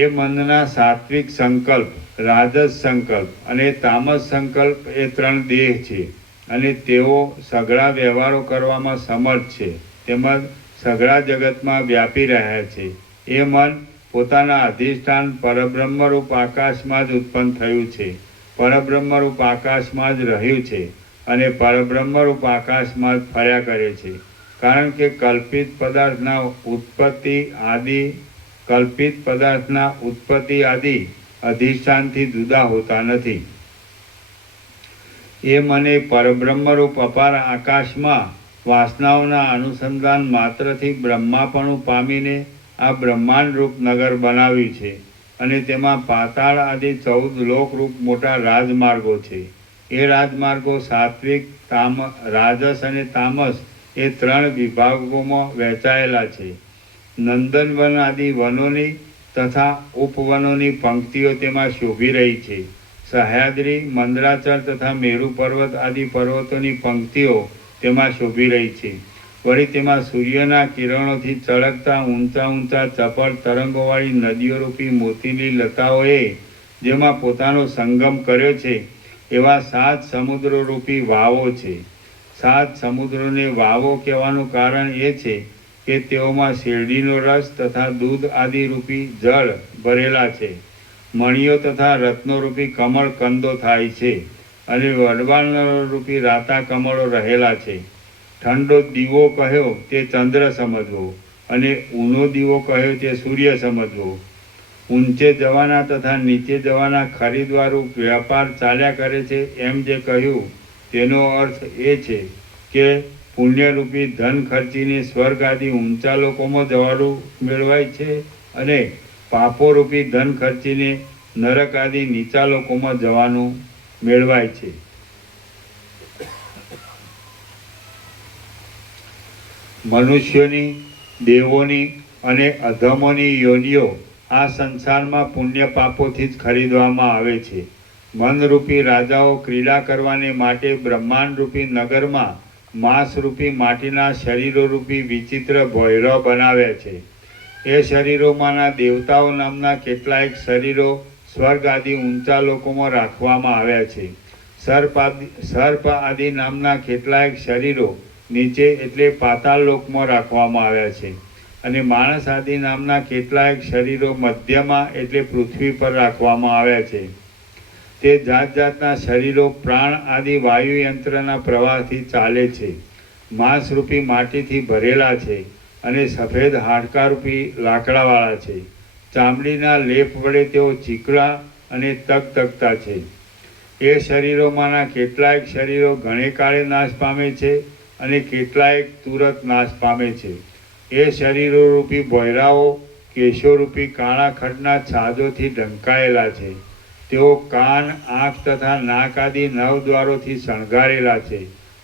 એ મનના સાત્વિક સંકલ્પ, રાજસ સંકલ્પ અને તામસ સંકલ્પ એ 3 દેહ છે અને તેઓ સઘળા વ્યવહારો કરવામાં સમર્થ છે, તેમજ સઘળા જગતમાં વ્યાપી રહ્યા છે. એ મન પોતાના અધિષ્ઠાન પરબ્રહ્મરૂપ આકાશમાં જ ઉત્પન્ન થયું છે, પરબ્રહ્મરૂપ આકાશમાં જ રહ્યું છે અને પરબ્રહ્મરૂપ આકાશમાં જ ફર્યા કરે છે. કારણ કે કલ્પિત પદાર્થના ઉત્પત્તિ આદિ અધિષ્ઠાનથી જુદા હોતા નથી. એ મને પરબ્રહ્મરૂપ અપાર આકાશમાં વાસનાઓના અનુસંધાન માત્રથી બ્રહ્માપણું પામીને આ બ્રહ્માંડરૂપ નગર બનાવ્યું છે અને તેમાં પાતાળ આદિ 14 લોકરૂપ મોટા રાજમાર્ગો છે. એ રાજમાર્ગો સાત્વિક, રાજસ અને તામસ એ 3 વિભાગોમાં વહેંચાયેલા છે. નંદનવન આદિ વનોની તથા ઉપવનોની પંક્તિઓ તેમાં શોભી રહી છે. સહ્યાદ્રી, મંદરાચલ તથા મેરુ પર્વત આદિ પર્વતોની પંક્તિઓ તેમાં શોભી રહી છે. વળી તેમાં સૂર્યના કિરણોથી ચળકતા ઊંચા ઊંચા ચપળ તરંગોવાળી નદીઓ રૂપી મોતીની લતાઓએ જેમાં પોતાનો સંગમ કર્યો છે એવા 7 સમુદ્રો રૂપી વાવો છે. 7 સમુદ્રોને વાવો કહેવાનું કારણ એ છે કે તેઓમાં શેરડીનો રસ તથા દૂધ આદિ રૂપી જળ ભરેલા છે. મણિયો તથા રત્નોરૂપી કમળ કંદો થાય છે અને વડવાણ રૂપી રાતા કમળો રહેલા છે. ઠંડો દીવો કહ્યો તે ચંદ્ર સમજવો અને ઊનો દીવો કહ્યો તે સૂર્ય સમજવો. ઊંચે જવાના તથા નીચે જવાના ખરીદવારૂપ વ્યાપાર ચાલ્યા કરે છે એમ જે કહ્યું તેનો અર્થ એ છે કે પુણ્યરૂપી ધન ખર્ચીને સ્વર્ગ આદિ ઊંચા લોકોમાં જવાનું મેળવાય છે અને પાપોરૂપી ધન ખર્ચીને નરક આદિ નીચા લોકોમાં જવાનું મેળવાય છે. મનુષ્યોની, દેવોની અને અધમોની યોનિઓ આ સંસારમાં પુણ્ય પાપોથી જ ખરીદવામાં આવે છે. મનરૂપી રાજાઓ ક્રીડા કરવાને માટે બ્રહ્માંડરૂપી નગરમાં માંસરૂપી માટીના શરીરોરૂપી વિચિત્ર ભોયરો બનાવ્યા છે. એ શરીરોમાંના દેવતાઓ નામના કેટલાક શરીરો સ્વર્ગ આદિ ઊંચા લોકોમાં રાખવામાં આવ્યા છે. સર્પ આદિ નામના કેટલાક શરીરો નીચે એટલે પાતાળ લોકમાં રાખવામાં આવ્યા છે અને માણસ આદિ નામના કેટલાક શરીરો મધ્યમાં એટલે પૃથ્વી પર રાખવામાં આવ્યા છે. તે જાત જાતના શરીરો પ્રાણ આદિ વાયુયંત્રના પ્રવાહથી ચાલે છે. માંસરૂપી માટીથી ભરેલા છે અને સફેદ હાડકારૂપી લાકડાવાળા છે. ચામડીના લેપ વડે તેઓ ચીકણા અને તકતકતા છે. એ શરીરોમાંના કેટલાક શરીરો ઘણે કાળે નાશ પામે છે અને કેટલાક તુરત નાશ પામે છે. એ શરીરોરૂપી ભોયરાઓ કેશોરૂપી કાળા ખડના છાજોથી ઢંકાયેલા છે. તેઓ કાન, આંખ તથા નાક આદિ 9 દ્વારોથી શણગારેલા છે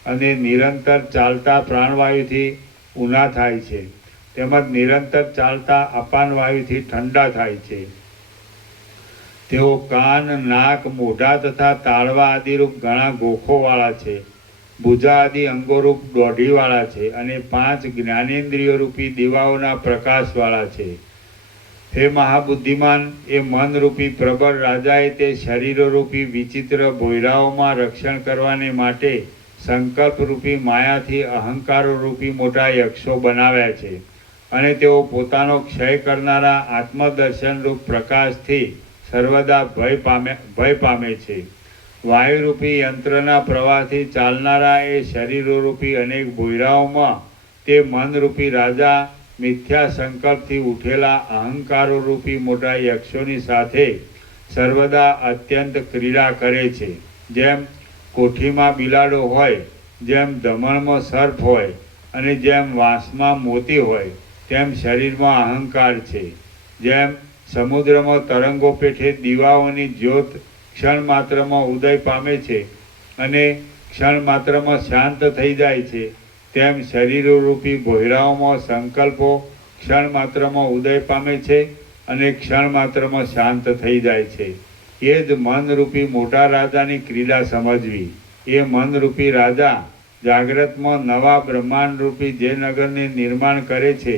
અને નિરંતર ચાલતા પ્રાણવાયુથી ઊના થાય છે તેમજ નિરંતર ચાલતા અપાન વાયુથી ઠંડા થાય છે. તેઓ કાન, નાક, મોઢા તથા તાળવા આદિરૂપ ઘણા ગોખોવાળા છે. ભુજા આદિ અંગોરૂપ દોઢીવાળા છે અને 5 જ્ઞાનેન્દ્રિયો રૂપી દીવાઓના પ્રકાશવાળા છે. હે મહાબુદ્ધિમાન, એ મનરૂપી પ્રબળ રાજાએ તે શરીરોરૂપી વિચિત્ર ભોયરાઓમાં રક્ષણ કરવાને માટે સંકલ્પરૂપી માયાથી અહંકારોરૂપી મોટા યક્ષો બનાવ્યા છે અને તેઓ પોતાનો ક્ષય કરનારા આત્મદર્શનરૂપ પ્રકાશથી સર્વદા ભય પામે છે. વાયુરૂપી યંત્રના પ્રવાહથી ચાલનારા એ શરીરોરૂપી અનેક ભોયરાઓમાં તે મનરૂપી રાજા મિથ્યા સંકલ્પથી ઉઠેલા અહંકારોરૂપી મોટા યક્ષોની સાથે સર્વદા અત્યંત ક્રીડા કરે છે. જેમ કોઠીમાં બિલાડો હોય, જેમ દમણમાં સર્પ હોય અને જેમ વાંસમાં મોતી હોય તેમ શરીરમાં અહંકાર છે. જેમ સમુદ્રમાં તરંગો પેઠે દીવાઓની જ્યોત ક્ષણ માત્રમાં ઉદય પામે છે અને ક્ષણ માત્રમાં શાંત થઈ જાય છે તેમ શરીરોરૂપી ભોયરાઓમાં સંકલ્પો ક્ષણ માત્રમાં ઉદય પામે છે અને ક્ષણ માત્રમાં શાંત થઈ જાય છે. એ જ મનરૂપી મોટા રાજાની ક્રીડા સમજવી. એ મનરૂપી રાજા જાગ્રતમાં નવા બ્રહ્માંડરૂપી જે નગરને નિર્માણ કરે છે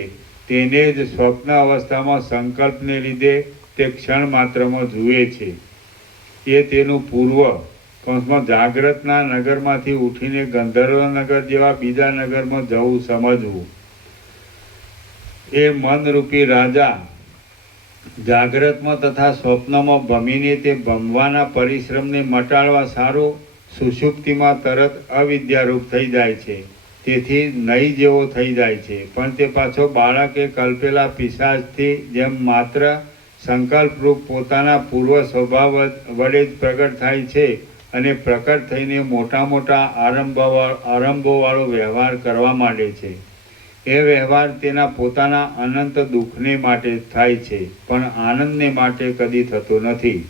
તેને જ સ્વપ્ન અવસ્થામાં સંકલ્પને લીધે તે ક્ષણ માત્રમાં જુએ છે. એ તેનું પૂર્વ જાગ્રતના નગરમાંથી ઉઠીને ગંધર્વ નગર જેવા બીજા નગરમાં જવું સમજવું. એ મનરૂપી રાજા જાગ્રતમાં તથા સ્વપ્નમાં ભમીને તે ભમવાના પરિશ્રમને મટાડવા સારું સુષુપ્તિમાં તરત અવિદ્યારૂપ થઈ જાય છે. તેથી નહીં જેવો થઈ જાય છે, પણ તે પાછો બાળકે કલ્પેલા પિશાચથી જેમ માત્ર સંકલ્પરૂપ પોતાના પૂર્વ સ્વભાવ વડે જ પ્રગટ થાય છે અને પ્રકટ થઈને મોટા મોટા આરંભોવાળો વ્યવહાર કરવા માંડે છે. એ વ્યવહાર તેના પોતાના અનંત દુઃખને માટે થાય છે, પણ આનંદને માટે કદી થતો નથી.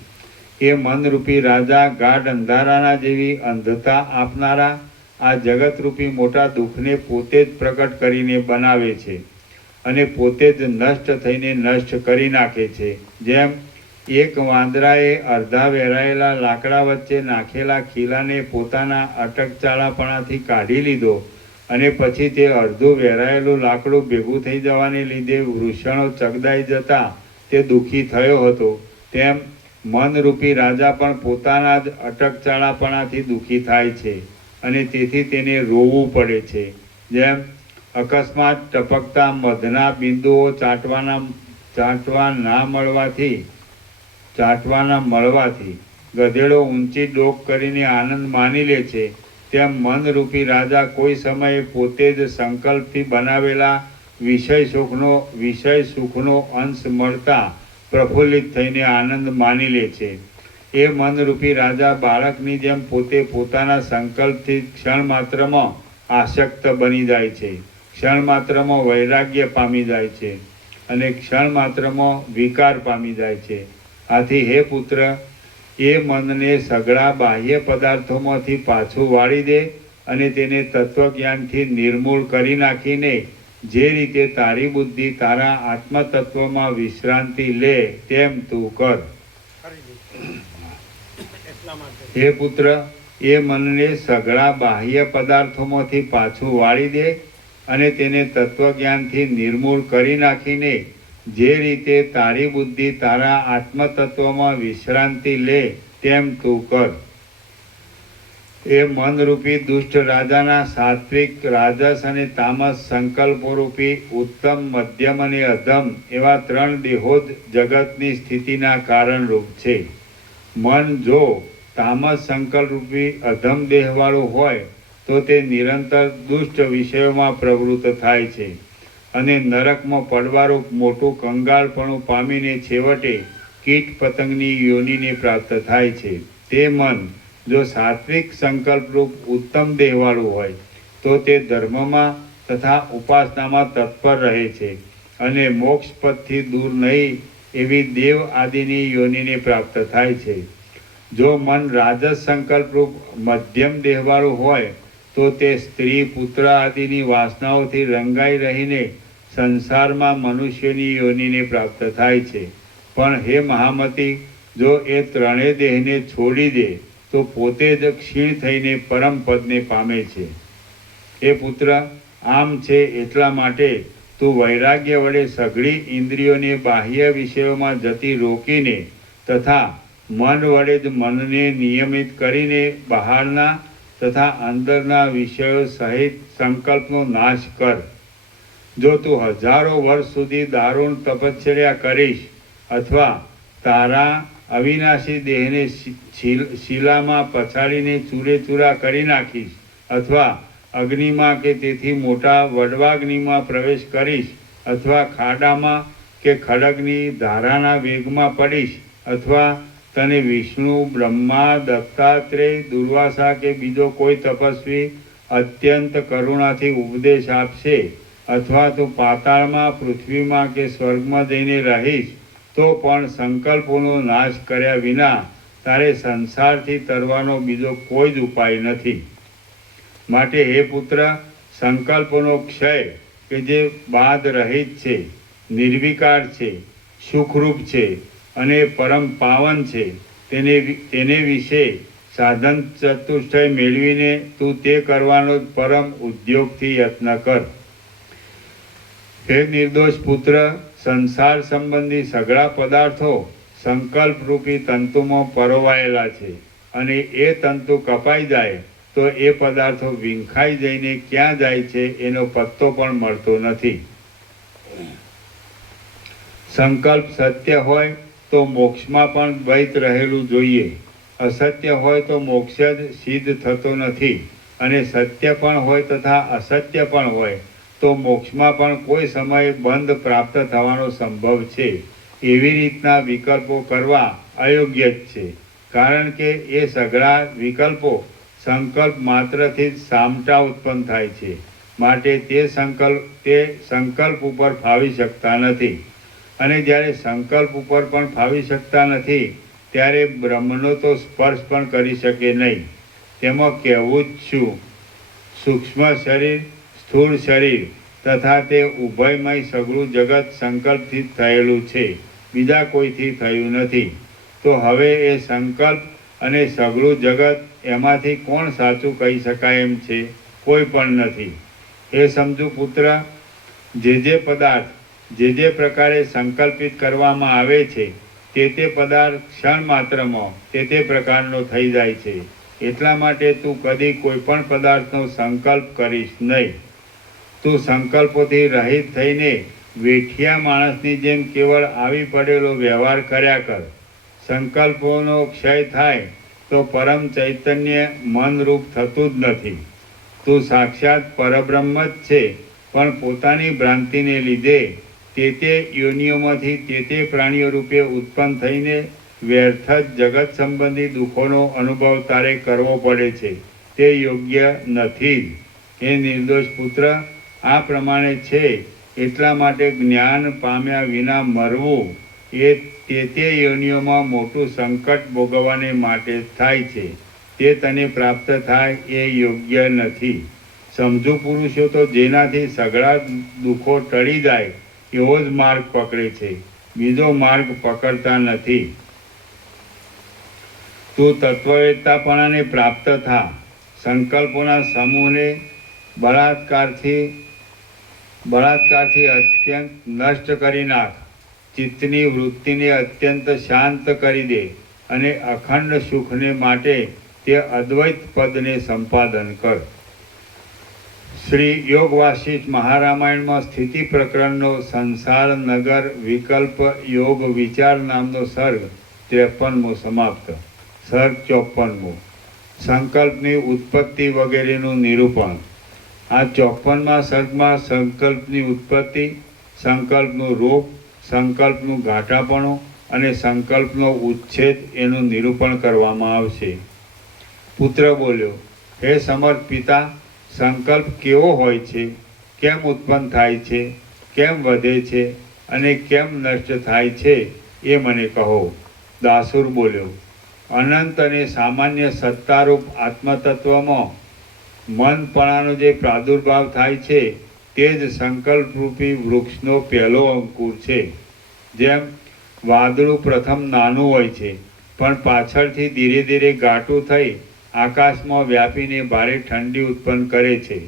એ મનરૂપી રાજા ગાઢ અંધારાના જેવી અંધતા આપનારા આ જગતરૂપી મોટા દુઃખને પોતે જ પ્રકટ કરીને બનાવે છે અને પોતે જ નષ્ટ થઈને નષ્ટ કરી નાખે છે. જેમ એક વાંદરાએ અડધા વેરાયેલા લાકડા વચ્ચે નાખેલા ખીલાને પોતાના અટકચાળાપણાથી કાઢી લીધો અને પછી તે અડધું વેરાયેલું લાકડું ભેગું થઈ જવાને લીધે વૃષણો ચગદાઈ જતા તે દુઃખી થયો હતો, તેમ મનરૂપી રાજા પણ પોતાના જ અટકચાળાપણાથી દુઃખી થાય છે અને તેથી તેને રોવું પડે છે. જેમ અકસ્માત ટપકતા મધના બિંદુઓ ચાટવાના મળવાથી ગધેડો ઊંચી ડોક કરીને આનંદ માની લે છે, તેમ મનરૂપી રાજા કોઈ સમયે પોતે જ સંકલ્પથી બનાવેલા વિષય સુખનો અંશ મળતા પ્રફુલ્લિત થઈને આનંદ માની લે છે. એ મનરૂપી રાજા બાળકની જેમ પોતે પોતાના સંકલ્પથી ક્ષણ માત્રમાં આસક્ત બની જાય છે, ક્ષણ માત્રમાં વૈરાગ્ય પામી જાય છે અને ક્ષણ માત્રમાં વિકાર પામી જાય છે. આથી હે પુત્ર, એ મનને સઘળા બાહ્ય પદાર્થોમાંથી પાછું વાળી દે અને તેને તત્વજ્ઞાનથી નિર્મૂળ કરી નાખીને જે રીતે તારી બુદ્ધિ તારા આત્મતત્વમાં વિશ્રાંતિ લે તેમ તું કર. હે પુત્ર, એ મનને સઘળા બાહ્ય પદાર્થોમાંથી પાછું વાળી દે અને તેને તત્વજ્ઞાનથી નિર્મૂળ કરી નાખીને જે રીતે તારી બુદ્ધિ તારા આત્મતત્વમાં વિશ્રાંતિ લે તેમ તું કર. એ મનરૂપી દુષ્ટ રાજાના સાત્વિક, રાજસ અને તામસ સંકલ્પોરૂપી ઉત્તમ, મધ્યમ અને અધમ એવા 3 દેહો જ જગતની સ્થિતિના કારણરૂપ છે. મન જો તામસ સંકલ્પરૂપી અધમ દેહવાળું હોય તો તે નિરંતર દુષ્ટ વિષયોમાં પ્રવૃત્ત થાય છે અને નરકમાં પડવારૂપ મોટું કંગાળપણું પામીને છેવટે કીટ પતંગની યોનિને પ્રાપ્ત થાય છે. તે મન જો સાત્વિક સંકલ્પરૂપ ઉત્તમ દેહવાળું હોય તો તે ધર્મમાં તથા ઉપાસનામાં તત્પર રહે છે અને મોક્ષ પદથી દૂર નહીં એવી દેવ આદિની યોનિને પ્રાપ્ત થાય છે. જો મન રાજસ સંકલ્પરૂપ મધ્યમ દેહવાળું હોય તો તે સ્ત્રી, પુત્ર આદિની વાસનાઓથી રંગાઈ રહીને સંસારમાં મનુષ્યની યોનિને પ્રાપ્ત થાય છે. પણ હે મહામતી, જો એ 3 દેહને છોડી દે તો પોતે જ ક્ષીણ થઈને પરમ પદને પામે છે. હે પુત્ર, આમ છે એટલા માટે તું વૈરાગ્ય વડે સઘળી ઇન્દ્રિયોને બાહ્ય વિષયોમાં જતી રોકીને તથા મન વડે જ મનને નિયમિત કરીને બહારના તથા અંદરના વિષયો સહિત સંકલ્પનો નાશ કર. જો તું હજારો વર્ષ સુધી દારૂણ તપશ્ચર્યા કરીશ અથવા તારા અવિનાશી દેહને શિલામાં પછાડીને ચૂરેચૂરા કરી નાખીશ અથવા અગ્નિમાં કે તેથી મોટા વડવાગ્નિમાં પ્રવેશ કરીશ અથવા ખાડામાં કે ખડગની ધારાના વેગમાં પડીશ અથવા તને વિષ્ણુ, બ્રહ્મા, દત્તાત્રેય, દુર્વાસા કે બીજો કોઈ તપસ્વી અત્યંત કરુણાથી ઉપદેશ આપશે અથવા તું પાતાળમાં, પૃથ્વીમાં કે સ્વર્ગમાં જઈને રહીશ તો પણ સંકલ્પોનો નાશ કર્યા વિના તારે સંસારથી તરવાનો બીજો કોઈ જ ઉપાય નથી. માટે હે પુત્ર, સંકલ્પોનો ક્ષય કે જે બાદ રહિત છે, નિર્વિકાર છે, સુખરૂપ છે અને પરમ પાવન છે તેને વિશે સાધન ચતુષ્ટય મેળવીને તું તે કરવાનો જ પરમ ઉદ્યોગથી યત્ન કર. હે નિર્દોષ પુત્ર, સંસાર સંબંધી સઘળા પદાર્થો સંકલ્પરૂપી તંતુમાં પરોવાયેલા છે અને એ તંતુ કપાઈ જાય તો એ પદાર્થો વિંખાઈ જઈને ક્યાં જાય છે એનો પત્તો પણ મળતો નથી. સંકલ્પ સત્ય હોય તો મોક્ષમાં પણ દ્વૈત રહેલું જોઈએ. અસત્ય હોય તો મોક્ષ જ સિદ્ધ થતો નથી અને સત્ય પણ હોય તથા અસત્ય પણ હોય તો મોક્ષમાં પણ કોઈ સમયે બંધ પ્રાપ્ત થવાનો સંભવ છે. એવી રીતના વિકલ્પો કરવા અયોગ્ય જ છે, કારણ કે એ સઘળા વિકલ્પો સંકલ્પ માત્રથી જ સામટા ઉત્પન્ન થાય છે. માટે તે સંકલ્પ ઉપર ફાવી શકતા નથી અને જ્યારે સંકલ્પ ઉપર પણ ફાવી શકતા નથી ત્યારે બ્રહ્મનો તો સ્પર્શ પણ કરી શકે નહીં. તેમાં કહેવું જ શું? સૂક્ષ્મ શરીર, સ્થૂળ શરીર તથા તે ઉભયમય સઘળું જગત સંકલ્પથી જ થયેલું છે, બીજા કોઈથી થયું નથી. તો હવે એ સંકલ્પ અને સઘળું જગત એમાંથી કોણ સાચું કહી શકાય એમ છે? કોઈ પણ નથી. એ સમજુ પુત્ર, જે પદાર્થ જે પ્રકારે સંકલ્પિત કરવામાં આવે છે તે પદાર્થ ક્ષણ માત્રમાં તે પ્રકારનો થઈ જાય છે. એટલા માટે તું કદી કોઈ પણ પદાર્થનો સંકલ્પ કરીશ નહીં. તું સંકલ્પોથી રહિત થઈને વેઠિયા માણસની જેમ કેવળ આવી પડેલો વ્યવહાર કર્યા કર. સંકલ્પોનો ક્ષય થાય તો પરમ ચૈતન્ય મનરૂપ થતું જ નથી. તું સાક્ષાત પરબ્રહ્મ જ છે, પણ પોતાની ભ્રાંતિને લીધે તે યોનિઓમાંથી તે પ્રાણીઓ રૂપે ઉત્પન્ન થઈને વ્યર્થ જ જગત સંબંધી દુઃખોનો અનુભવ તારે કરવો પડે છે. તે યોગ્ય નથી જ. હે નિર્દોષ પુત્ર, આ પ્રમાણે છે એટલા માટે જ્ઞાન પામ્યા વિના મરવું એ તે યોનિઓમાં મોટું સંકટ ભોગવવાને માટે જ થાય છે. તે તને પ્રાપ્ત થાય એ યોગ્ય નથી. સમજુ પુરુષો તો જેનાથી સઘળા દુઃખો ટળી જાય એવો જ માર્ગ પકડે છે, બીજો માર્ગ પકડતા નથી. તું તત્વવેત્તાપણાને પ્રાપ્ત થા. સંકલ્પોના સમૂહને બળાત્કારથી અત્યંત નષ્ટ કરી નાખ. ચિત્તની વૃત્તિને અત્યંત શાંત કરી દે અને અખંડ સુખને માટે તે અદ્વૈત પદને સંપાદન કર. શ્રી યોગ વાસિષ્ઠ મહારામાયણમાં સ્થિતિ પ્રકરણનો સંસાર નગર વિકલ્પ યોગ વિચાર નામનો સર્ગ 53મો સમાપ્ત. સર્ગ 54મો સંકલ્પની ઉત્પત્તિ વગેરેનું નિરૂપણ. આ 54મા સર્ગમાં સંકલ્પની ઉત્પત્તિ, સંકલ્પનું રૂપ, સંકલ્પનું ઘાટાપણું અને સંકલ્પનો ઉચ્છેદ એનું નિરૂપણ કરવામાં આવશે. પુત્ર બોલ્યો, હે સમર્થ પિતા, સંકલ્પ કેવો હોય છે? કેમ ઉત્પન્ન થાય છે? કેમ વધે છે? અને કેમ નષ્ટ થાય છે? એ મને કહો. દાસુર બોલ્યો, અનંત અને સામાન્ય સત્તારૂપ આત્મતત્વમાં મનપણાનો જે પ્રાદુર્ભાવ થાય છે તે જ સંકલ્પરૂપી વૃક્ષનો પહેલો અંકુર છે. જેમ વાદળું પ્રથમ નાનું હોય છે, પણ પાછળથી ધીરે ધીરે ઘાટું થઈ આકાશમાં વ્યાપીને ભારે ઠંડી ઉત્પન્ન કરે છે,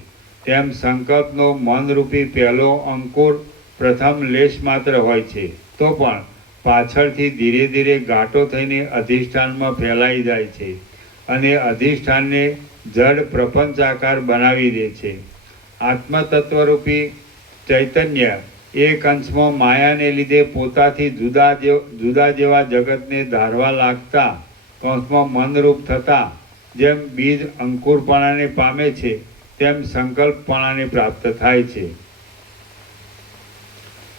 તેમ સંકલ્પનો મનરૂપી પહેલો અંકુર પ્રથમ લેશ માત્ર હોય છે, તો પણ પાછળથી ધીરે ધીરે ઘાટો થઈને અધિષ્ઠાનમાં ફેલાઈ જાય છે અને અધિષ્ઠાનને જડ પ્રપંચાકાર બનાવી દે છે. આત્મતત્વરૂપી ચૈતન્ય એક અંશમાં માયાને લીધે પોતાથી જુદા જેવા જગતને ધારવા લાગતા કંસમાં મનરૂપ થતા જેમ બીજ અંકુરપણાને પામે છે તેમ સંકલ્પપણાને પ્રાપ્ત થાય છે.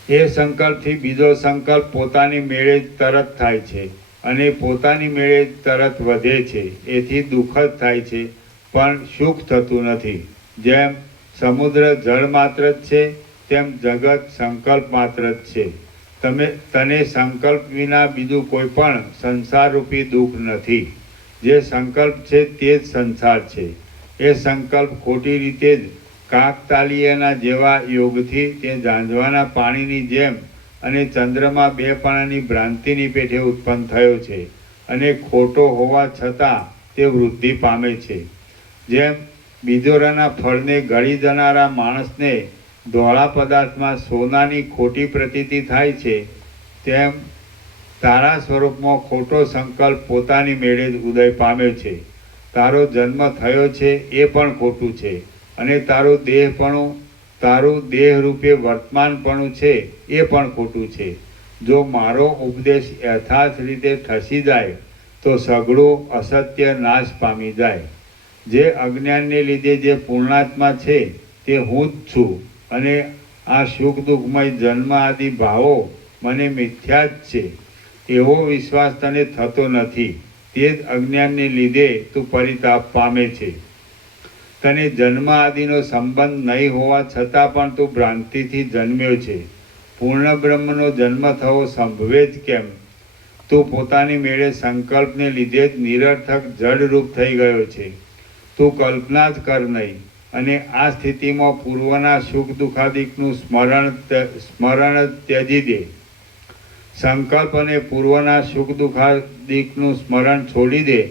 એ સંકલ્પથી બીજો સંકલ્પ પોતાની મેળે જ તરત થાય છે અને પોતાની મેળે જ તરત વધે છે. એથી દુઃખ જ થાય છે, પણ સુખ થતું નથી. જેમ સમુદ્ર જળ માત્ર જ છે, તેમ જગત સંકલ્પ માત્ર જ છે. તને સંકલ્પ વિના બીજું કોઈ પણ સંસારરૂપી દુઃખ નથી. જે સંકલ્પ છે તે જ સંસાર છે. એ સંકલ્પ ખોટી રીતે જ કાકતાલીયના જેવા યોગથી તે ઝાંઝવાના પાણીની જેમ અને ચંદ્રમાં બે પાણાની ભ્રાંતિની પેઠે ઉત્પન્ન થયો છે અને ખોટો હોવા છતાં તે વૃદ્ધિ પામે છે. જેમ બિજોરાના ફળને ગળી જનારા માણસને ધોળા પદાર્થમાં સોનાની ખોટી પ્રતીતિ થાય છે, તેમ તારા સ્વરૂપમાં ખોટો સંકલ્પ પોતાની મેળે જ ઉદય પામ્યો છે. તારો જન્મ થયો છે એ પણ ખોટું છે અને તારું દેહરૂપે વર્તમાનપણું છે એ પણ ખોટું છે. જો મારો ઉપદેશ યથાર્થ રીતે ઠસી જાય તો સઘળું અસત્ય નાશ પામી જાય. જે અજ્ઞાનને લીધે જે પૂર્ણાત્મા છે તે હું જ છું અને આ સુખ દુઃખમય જન્મ આદિ ભાવો મને મિથ્યા જ છે એવો વિશ્વાસ તને થતો નથી. તે જ અજ્ઞાનને લીધે તું પરિતાપ પામે છે. તને જન્મ આદિનો સંબંધ નહીં હોવા છતાં પણ તું ભ્રાંતિથી જન્મ્યો છે. પૂર્ણ બ્રહ્મનો જન્મ થવો સંભવે જ કેમ? તું પોતાની મેળે સંકલ્પને લીધે જ નિરર્થક જડરૂપ થઈ ગયો છે. તું કલ્પના જ કર નહીં. અને આ સ્થિતિમાં પૂર્વના સુખ દુઃખાદિકનું સ્મરણ ત્યજી દે. સંકલ્પ અને પૂર્વના સુખ દુઃખાદિકનું સ્મરણ છોડી દે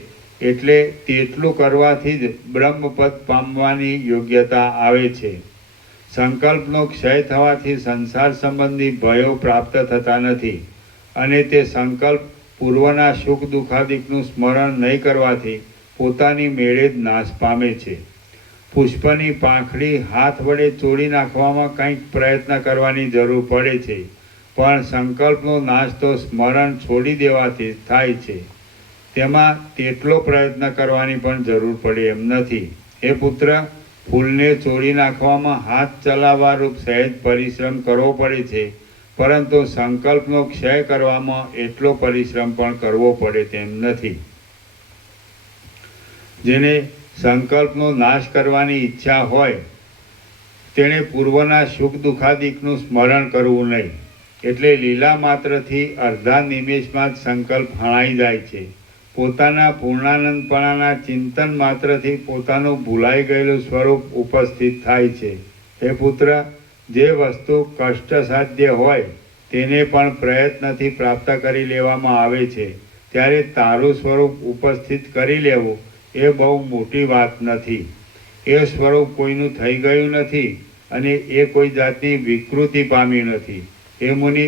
એટલે તેટલું કરવાથી જ બ્રહ્મપદ પામવાની યોગ્યતા આવે છે. સંકલ્પનો ક્ષય થવાથી સંસાર સંબંધી ભયો પ્રાપ્ત થતા નથી અને તે સંકલ્પ પૂર્વના સુખ દુઃખાદિકનું સ્મરણ નહીં કરવાથી પોતાની મેળે જ નાશ પામે છે. પુષ્પની પાંખડી હાથ વડે ચોળી નાખવામાં કંઈક પ્રયત્ન કરવાની જરૂર પડે છે, પણ સંકલ્પનો નાશ તો સ્મરણ છોડી દેવાથી થાય છે. તેમાં તેટલો પ્રયત્ન કરવાની પણ જરૂર પડે એમ નથી. એ પુત્ર, ફૂલને ચોળી નાખવામાં હાથ ચલાવવા રૂપ સહેજ પરિશ્રમ કરવો પડે છે, પરંતુ સંકલ્પનો ક્ષય કરવામાં એટલો પરિશ્રમ પણ કરવો પડે તેમ નથી. જેને સંકલ્પનો નાશ કરવાની ઈચ્છા હોય તેણે પૂર્વના સુખ દુઃખાદિકનું સ્મરણ કરવું નહીં. એટલે લીલા માત્રથી અડધા નિમેષમાં જ સંકલ્પ હણાઈ જાય છે. પોતાના પૂર્ણાનંદપણાના ચિંતન માત્રથી પોતાનું ભૂલાઈ ગયેલું સ્વરૂપ ઉપસ્થિત થાય છે. હે પુત્ર, જે વસ્તુ કષ્ટસાધ્ય હોય તેને પણ પ્રયત્નથી પ્રાપ્ત કરી લેવામાં આવે છે, ત્યારે તારું સ્વરૂપ ઉપસ્થિત કરી લેવું એ બહુ મોટી વાત નથી. એ સ્વરૂપ કોઈનું થઈ ગયું નથી અને એ કોઈ જાતની વિકૃતિ પામી નથી. એ મુનિ,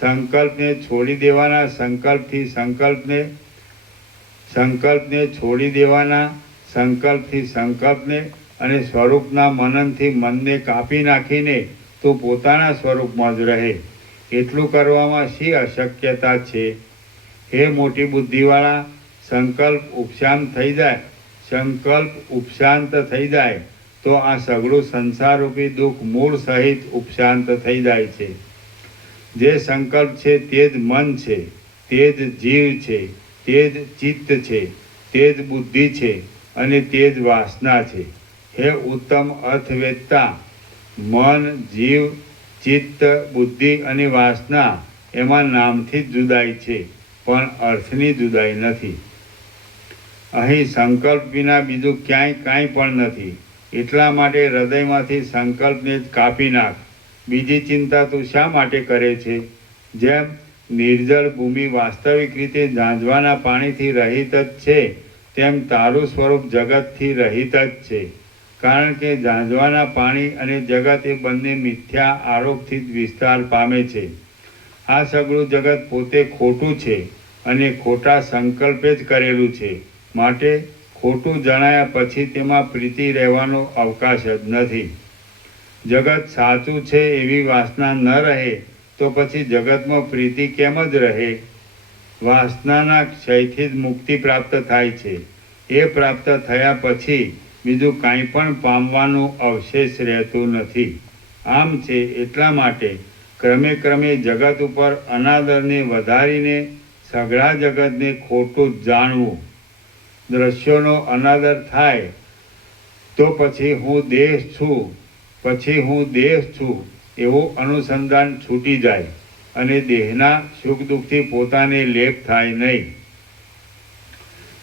સંકલ્પને છોડી દેવાના, સંકલ્પને છોડી દેવાના, સંકલ્પથી સંકલ્પને અને સ્વરૂપના મનનથી મનને કાપી નાખીને તું પોતાના સ્વરૂપમાં જ રહે. એટલું કરવામાં શી અશક્યતા છે? હે મોટી બુદ્ધિવાળા, સંકલ્પ ઉપશાંત થઈ જાય તો આ સઘળું સંસારરૂપી દુઃખ મૂળ સહિત ઉપશાંત થઈ જાય છે. જે સંકલ્પ છે તે જ મન છે, તે જ જીવ છે, તે જ ચિત્ત છે, તે જ બુદ્ધિ છે અને તે જ વાસના છે. હે ઉત્તમ અર્થવેત્તા, મન, જીવ, ચિત્ત, બુદ્ધિ અને વાસના એમાં નામથી જ જુદાઈ છે, પણ અર્થની જુદાઈ નથી. અહીં સંકલ્પ વિના બીજું ક્યાંય કાંઈ પણ નથી. એટલા માટે હૃદયમાંથી સંકલ્પને જ કાપી નાખ. બીજી ચિંતા તું શા માટે કરે છે? જેમ નિર્જળ ભૂમિ વાસ્તવિક રીતે ઝાંઝવાના પાણીથી રહિત જ છે, તેમ તારું સ્વરૂપ જગતથી રહિત જ છે. કારણ કે ઝાંઝવાના પાણી અને જગત એ બંને મિથ્યા આરોપથી જ વિસ્તાર પામે છે. આ સગળું જગત પોતે ખોટું છે અને ખોટા સંકલ્પે જ કરેલું છે. માટે ખોટું જણાયા પછી તેમાં પ્રીતિ રહેવાનો અવકાશ જ નથી. જગત સાચું છે એવી વાસના ન રહે તો પછી જગતમાં પ્રીતિ કેમ જ રહે? વાસનાના ક્ષયથી જ મુક્તિ પ્રાપ્ત થાય છે. એ પ્રાપ્ત થયા પછી બીજું કાંઈ પણ પામવાનું અવશેષ રહેતું નથી. આમ છે એટલા માટે ક્રમે ક્રમે જગત ઉપર અનાદરને વધારીને સઘળા જગતને ખોટું જ જાણવું. દ્રશ્યોનો અનાદર થાય તો પછી હું દેહ છું એવું અનુસંધાન છૂટી જાય અને દેહના સુખ દુઃખથી પોતાને લેપ થાય નહીં.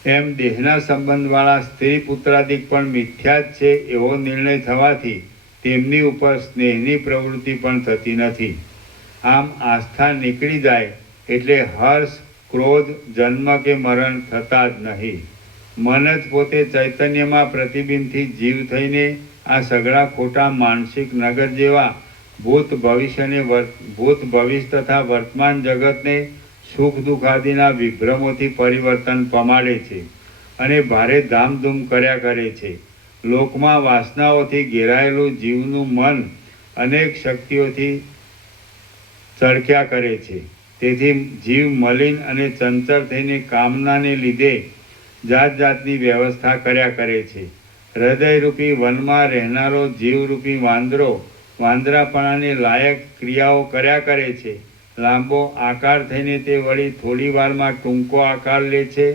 એમ દેહના સંબંધવાળા સ્ત્રી પુત્રાદિક પણ મિથ્યા જ છે એવો નિર્ણય થવાથી તેમની ઉપર સ્નેહની પ્રવૃત્તિ પણ થતી નથી. આમ આસ્થા નીકળી જાય એટલે હર્ષ, ક્રોધ, જન્મ કે મરણ થતા જ નહીં. મન જ પોતે ચૈતન્યમાં પ્રતિબિંબથી જીવ થઈને આ સઘળા ખોટા માનસિક નગર જેવા ભૂત ભવિષ્ય તથા વર્તમાન જગતને સુખ દુઃખ આદિના વિભ્રમોથી પરિવર્તન પમાડે છે અને ભારે ધામધૂમ કર્યા કરે છે. લોકમાં વાસનાઓથી ઘેરાયેલું જીવનું મન અનેક શક્તિઓથી ચળક્યા કરે છે. તેથી જીવ મલિન અને ચંચળ થઈને કામનાને લીધે જાત જાતની વ્યવસ્થા કર્યા કરે છે. હૃદયરૂપી વનમાં રહેનારો જીવરૂપી વાંદરાપણાને લાયક ક્રિયાઓ કર્યા કરે છે. લાંબો આકાર થઈને તે વળી થોડી વારમાં ટૂંકો આકાર લે છે.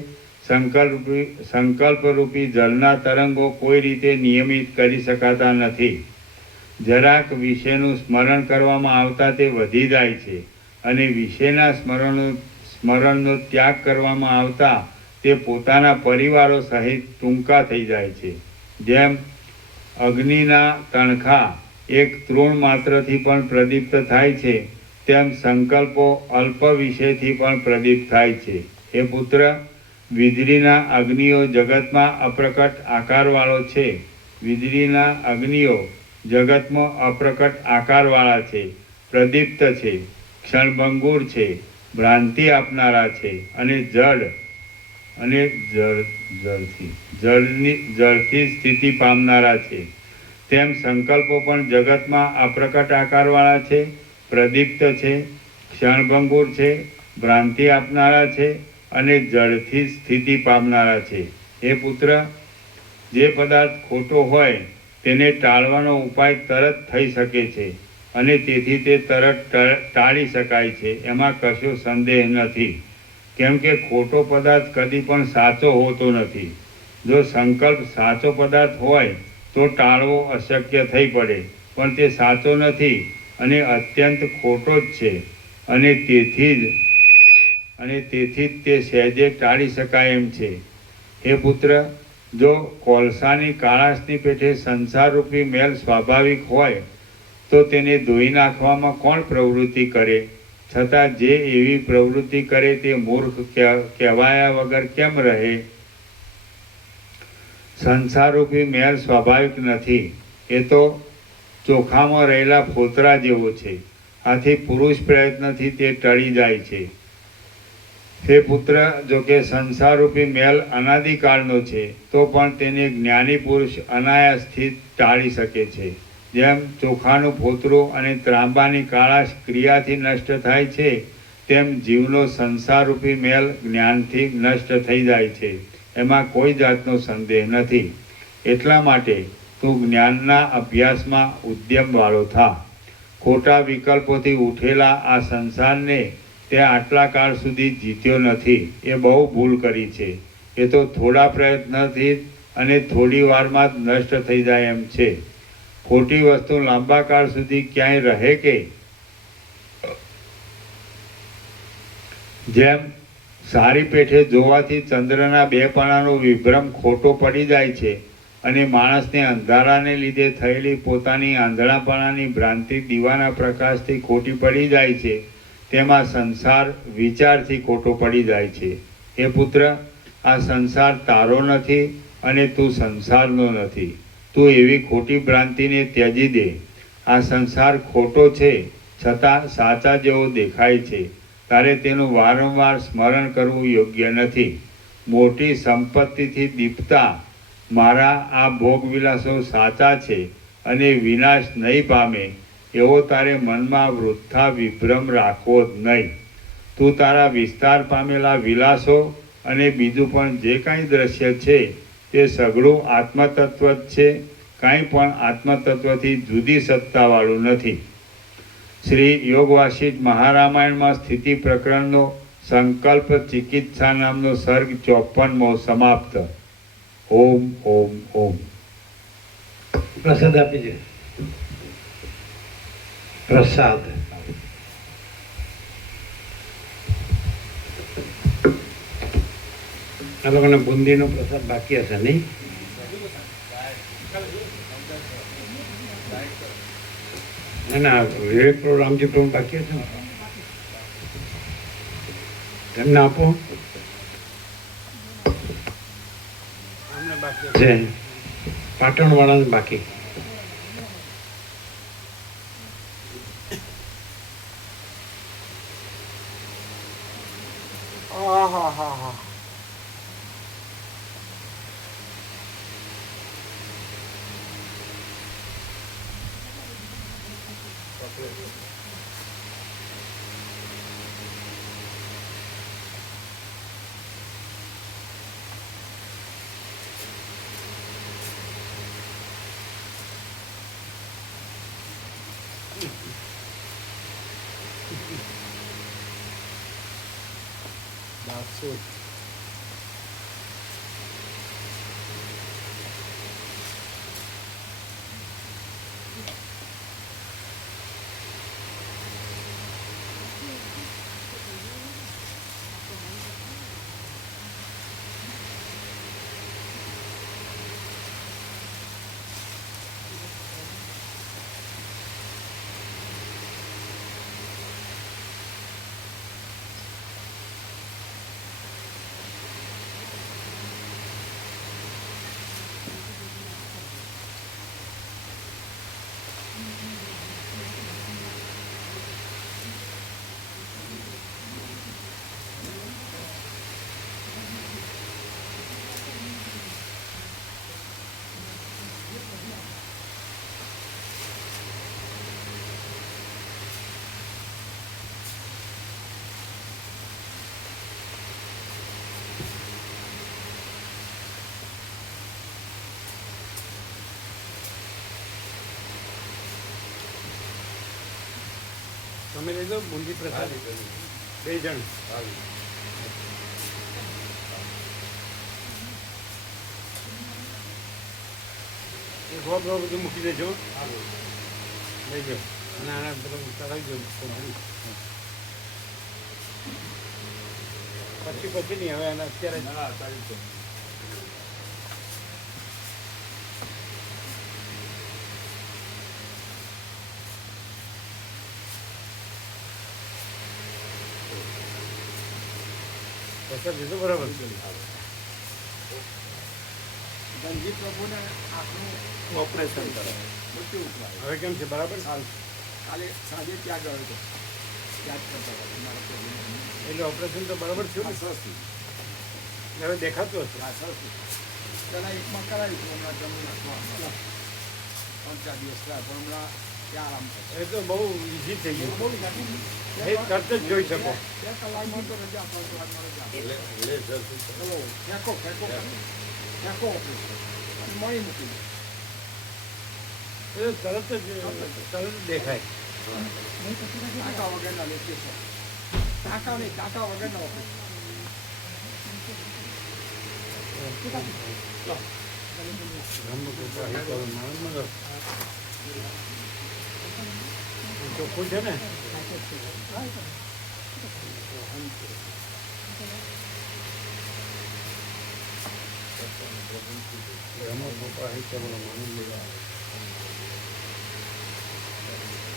સંકલ્પરૂપી જળના તરંગો કોઈ રીતે નિયમિત કરી શકાતા નથી. જરાક વિષયનું સ્મરણ કરવામાં આવતા તે વધી જાય છે અને વિષયના સ્મરણનો ત્યાગ કરવામાં આવતા તે પોતાના પરિવારો સહિત ટૂંકા થઈ જાય છે. જેમ અગ્નિના તણખા એક તૃણ માત્રથી પણ પ્રદીપ્ત થાય છે, તેમ સંકલ્પો અલ્પ વિષયથી પણ પ્રદીપ્ત થાય છે. હે પુત્ર, વીજળીના અગ્નિઓ જગતમાં અપ્રકટ આકારવાળો છે. વીજળીના અગ્નિઓ જગતમાં અપ્રકટ આકારવાળા છે, પ્રદીપ્ત છે, ક્ષણભંગુર છે, ભ્રાંતિ આપનારા છે અને જળથી સ્થિતિ પામનારા છે. તેમ સંકલ્પો પણ જગતમાં અપ્રકટ આકારવાળા છે, પ્રદીપ્ત છે, ક્ષણભંગુર છે, ભ્રાંતિ આપનારા છે અને જળથી સ્થિતિ પામનારા છે. હે પુત્ર, જે પદાર્થ ખોટો હોય તેને ટાળવાનો ઉપાય તરત થઈ શકે છે અને તેથી તે તરત ટાળી શકાય છે, એમાં કશો સંદેહ નથી. કેમ કે ખોટો પદાર્થ કદી પણ સાચો હોતો નથી. જો સંકલ્પ સાચો પદાર્થ હોય તો ટાળવો અશક્ય થઈ પડે, પણ તે સાચો નથી અને અત્યંત ખોટો જ છે અને તેથી જ તે સહેજે ટાળી શકાય એમ છે. હે પુત્ર, જો કોલસાની કાળાશની પેઠે સંસારરૂપી મેલ સ્વાભાવિક હોય તો તેને ધોઈ નાખવામાં કોણ પ્રવૃત્તિ કરે? છતાં જે એવી પ્રવૃત્તિ કરે તે મૂર્ખ કહેવાયા વગર કેમ રહે? સંસારરૂપી મેલ સ્વાભાવિક નથી, એ તો ચોખામાં રહેલા ફોતરા જેવો છે. આથી પુરુષ પ્રયત્નથી તે ટળી જાય છે. હે પુત્ર, જો કે સંસારરૂપી મેલ અનાદિકાળનો છે તો પણ તેને જ્ઞાની પુરુષ અનાયાસથી ટાળી શકે છે. જેમ ચોખાનું ફોતરું અને ત્રાંબાની કાળાશ ક્રિયાથી નષ્ટ થાય છે, તેમ જીવનો સંસારરૂપી મેલ જ્ઞાનથી નષ્ટ થઈ જાય છે, એમાં કોઈ જાતનો સંદેહ નથી. એટલા માટે તું જ્ઞાનના અભ્યાસમાં ઉદ્યમવાળો થા. ખોટા વિકલ્પોથી ઉઠેલા આ સંસારને તે આટલા કાળ સુધી જીત્યો નથી. એ બહુ ભૂલ કરી છે. એ તો થોડા પ્રયત્નથી અને થોડી વારમાં જ નષ્ટ થઈ જાય એમ છે. ખોટી વસ્તુ લાંબા કાળ સુધી ક્યાંય રહે કે? જેમ સારી પેઠે જોવાથી ચંદ્રના બે પણાનો વિભ્રમ ખોટો પડી જાય છે અને માણસને અંધારાને લીધે થયેલી પોતાની આંધળાપણાની ભ્રાંતિ દીવાના પ્રકાશથી ખોટી પડી જાય છે, તેમાં સંસાર વિચારથી ખોટો પડી જાય છે. હે પુત્ર, આ સંસાર તારો નથી અને તું સંસારનો નથી. તું એવી ખોટી ભ્રાંતિને ત્યજી દે. આ સંસાર ખોટો છે છતાં સાચા જેવો દેખાય છે. તારે તેનું વારંવાર સ્મરણ કરવું યોગ્ય નથી. મોટી સંપત્તિથી દીપતા મારા આ ભોગવિલાસો સાચા છે અને વિનાશ નહીં પામે એવો તારે મનમાં વૃથા વિભ્રમ રાખવો જ નહીં. તું તારા વિસ્તાર પામેલા વિલાસો અને બીજું પણ જે કાંઈ દ્રશ્ય છે તે સઘળું આત્મતત્વ જ છે. કાંઈ પણ આત્મતત્વથી જુદી સત્તાવાળું નથી. શ્રી યોગ વાસિષ્ઠ મહારામાયણમાં સ્થિતિ પ્રકરણનો સંકલ્પ ચિકિત્સા નામનો સર્ગ 54મો સમાપ્ત. ઓમ ઓમ ઓમ. પ્રસાદ આપી દે. પ્રસાદ. આ લોકોને બુંદીનો પ્રસાદ બાકી હશે નહીં? ના, વિવેક પ્રભુ, રામજી પ્રભુ બાકી હશે ને? એમને આપો. છે પાટણ વાળાને બાકી. તમે લઈ દો બુંદી પ્રસાદ બે જણ એ ગોળ ગોળ બધું મૂકી દેજો લઈ જાઓ અને આના બધું ચડાવી દો પછી નહીં હવે આના અત્યારે પ્રસાદ લીધો બરાબર ગંજી પ્રભુને આંખનું ઓપરેશન કરે મૃત્યુ ઉપલાવે. હવે કેમ છે બરાબર કાલે સાંજે ત્યાં ગયો હતો યાદ કરતા હતા મારા પ્રભુને. એટલે ઓપરેશન તો બરાબર થયું આ સરસ થયું. ને હવે દેખાતું હશે આ સરસ થયું. પહેલાં એકમાં કરાવ્યું હતું હમણાં જમણી હાથમાં 3-4 દિવસ થયા પણ હમણાં ત્યાં આરામ થશે. એ તો બહુ ઈઝી થઈ ગયું બહુ જાતિ એ તરત જ જોઈ શકો 2 કલાકમાં તો રજા આપવા તો આજમાં રજા આપો. લેઝરથી ચલો ફેંકો ફેંકો ફેંકો ઓપરેશન અને મળી મૂકી દો. એ તરત જ દેખાય ટાંકા વગરના લેતી છે. ટાંકા નહીં, ટાંકા વગરના ઓપરેશન. ચોખ્ખું છે ને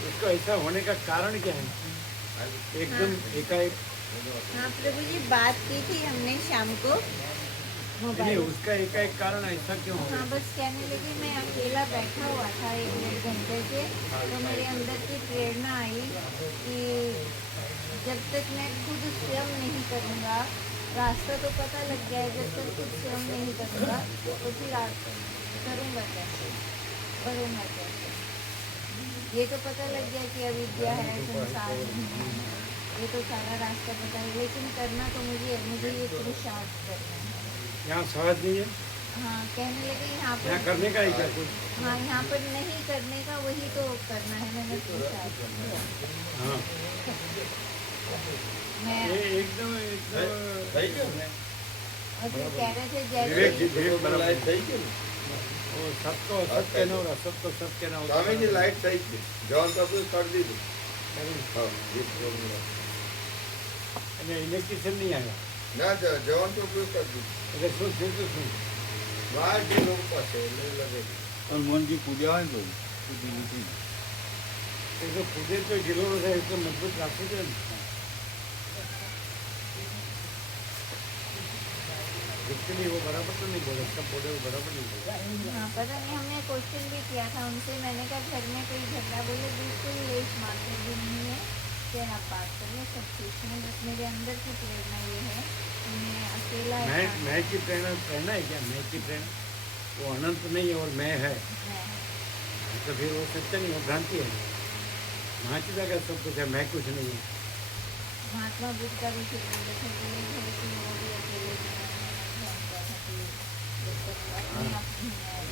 इसका ऐसा होने का कारण क्या है एकदम एकाएक हाँ प्रभु जी बात की थी हमने शाम को नहीं मोबाइल उसका एकाएक कारण ऐसा क्यों हो हाँ बस कहने लगी मैं अकेला बैठा हुआ था 1-1.5 घंटे से तो मेरे अंदर की प्रेरणा आई कि जब तक मैं खुद स्वयं नहीं करूँगा रास्ता तो पता लग गया है जब तक खुद स्वयं नहीं करूँगा तो फिर करूँगा कैसे बढ़ूँगा कैसे ये तो पता लग गया कि अविद्या है संसार नहीं है ये तो सारा रास्ता पता है लेकिन करना तो मुझे ये पुरुषार्थ करना है यहाँ सहज नहीं है हाँ कहने लगे यहाँ यहाँ पर करने का ही क्या कुछ हाँ यहाँ पर नहीं करने का वही तो करना है मैंने पुरुषार्थ किया। हाँ मैं ये एकदम થઈ ગયું ને और फिर कह रहे थे विवेक जी जैसे विवेक बराबर લાઈટ થઈ ગયું ને वो सबको सत्य न हो सबको सत्य न हो સ્વામીજી લાઈટ થઈ ગઈ જવાન પ્રભુ કરી દીધું હા ગીત ગોવિંદ. અને ઇલેક્ટ્રિશિયન નહીં આવ્યા ના જવાન પ્રભુ કરી દીધું એટલે શું થયું હતું શું બહાર જે લોકો પાસે એટલે લગાવી હનુમાનજી પૂજા હોય ને તો નથી એ તો ખુદે તો ઢીલો થાય એ તો મજબૂત રાખવું છે ને एक्चुअली वो बराबर तो नहीं बोले सब बोले वो बराबर नहीं बोले हाँ पता नहीं हमने क्वेश्चन भी किया था उनसे मैंने कहा घर में कोई झगड़ा बोले बिल्कुल लेस मात्र भी नहीं है फिर आप बात करिए सब ठीक है बस मेरे अंदर की प्रेरणा ये है कि मैं अकेला मैं की प्रेरणा प्रेरणा है क्या मैं की प्रेरणा वो अनंत नहीं है और मैं है तो फिर वो सत्य नहीं वो भ्रांति है महाचिता का सब कुछ है मैं कुछ नहीं है महात्मा बुद्ध का भी फिर बोले थे कि वो भी अकेले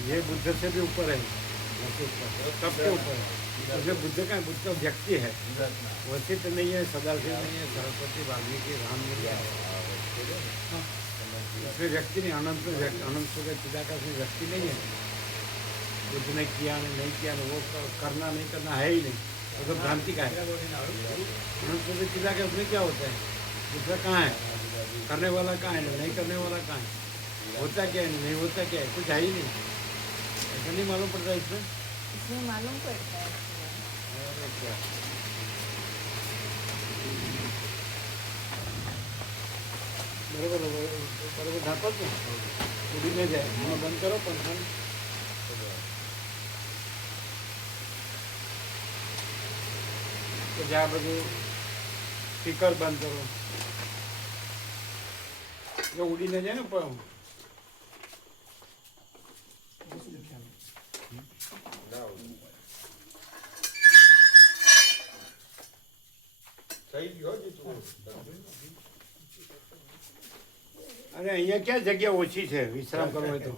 ये बुद्ध से भी ऊपर है सबसे ऊपर है जो बुद्ध का बुद्ध तो व्यक्ति है वशिष्ठ नहीं है सदाशिव नहीं है सरस्वती वाल्मीकि राम इसमें व्यक्ति नहीं अनंत अनंत के चिदाकाश में व्यक्ति नहीं है कुछ ने किया नहीं किया वो करना नहीं करना है ही नहीं वो तो भ्रांति का है अनंत के चिदाकाश में क्या होता है दूसरा कहाँ है करने वाला कहाँ है नहीं करने वाला कहाँ है होता क्या है नहीं होता क्या है कुछ है ही नहीं ऐसा नहीं मालूम पड़ता इसमें मालूम पड़ता है अरे क्या बराबर बराबर ढाको तो उड़ी न जाए हाँ बंद करो पंखा तो जा બધું સ્પીકર બંધ કરો જો ઉડી ન જાય ને પણ થઈ ગયો જ તું અરે અહીંયા ક્યાં જગ્યા ઓછી છે વિશ્રામ કરવો હોય તો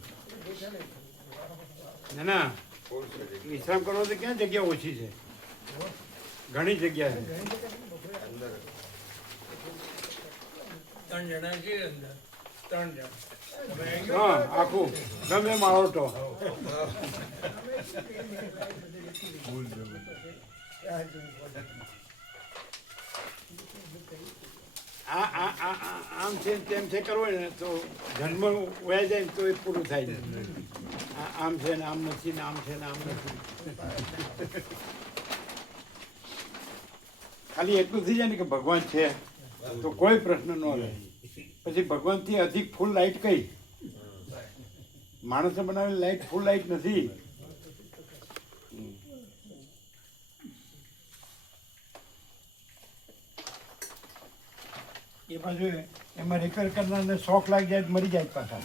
ના ના ફૂલ છે વિશ્રામ કરવો તો ક્યાં જગ્યા ઓછી છે ઘણી જગ્યાએ અંદર 3 જણા છે અંદર 3 જણ તમે હા આખું ગમે માળો તો આમ છે તેમ છે કરવો ને તો જન્મ વયા જાય ને તો એ પૂરું થાય છે આમ છે ને આમ નથી ને આમ છે ને આમ નથી ખાલી એટલું થઈ જાય ને કે ભગવાન છે તો કોઈ પ્રશ્ન ન રહે. પછી ભગવાનથી અધિક ફૂલ લાઈટ કઈ? માણસે બનાવેલી લાઈટ ફૂલ લાઈટ નથી. એ બાજુ એમાં રિપેર કરનારને શોખ લાગી જાય તો મરી જાય પાછા.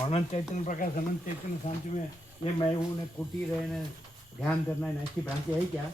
अनंत चैतन्य प्रकाश अनंत चैतन्य शांति में ये मैं हूँ ने कुटी रहे ने ध्यान करना है ऐसी भ्रांति है क्या?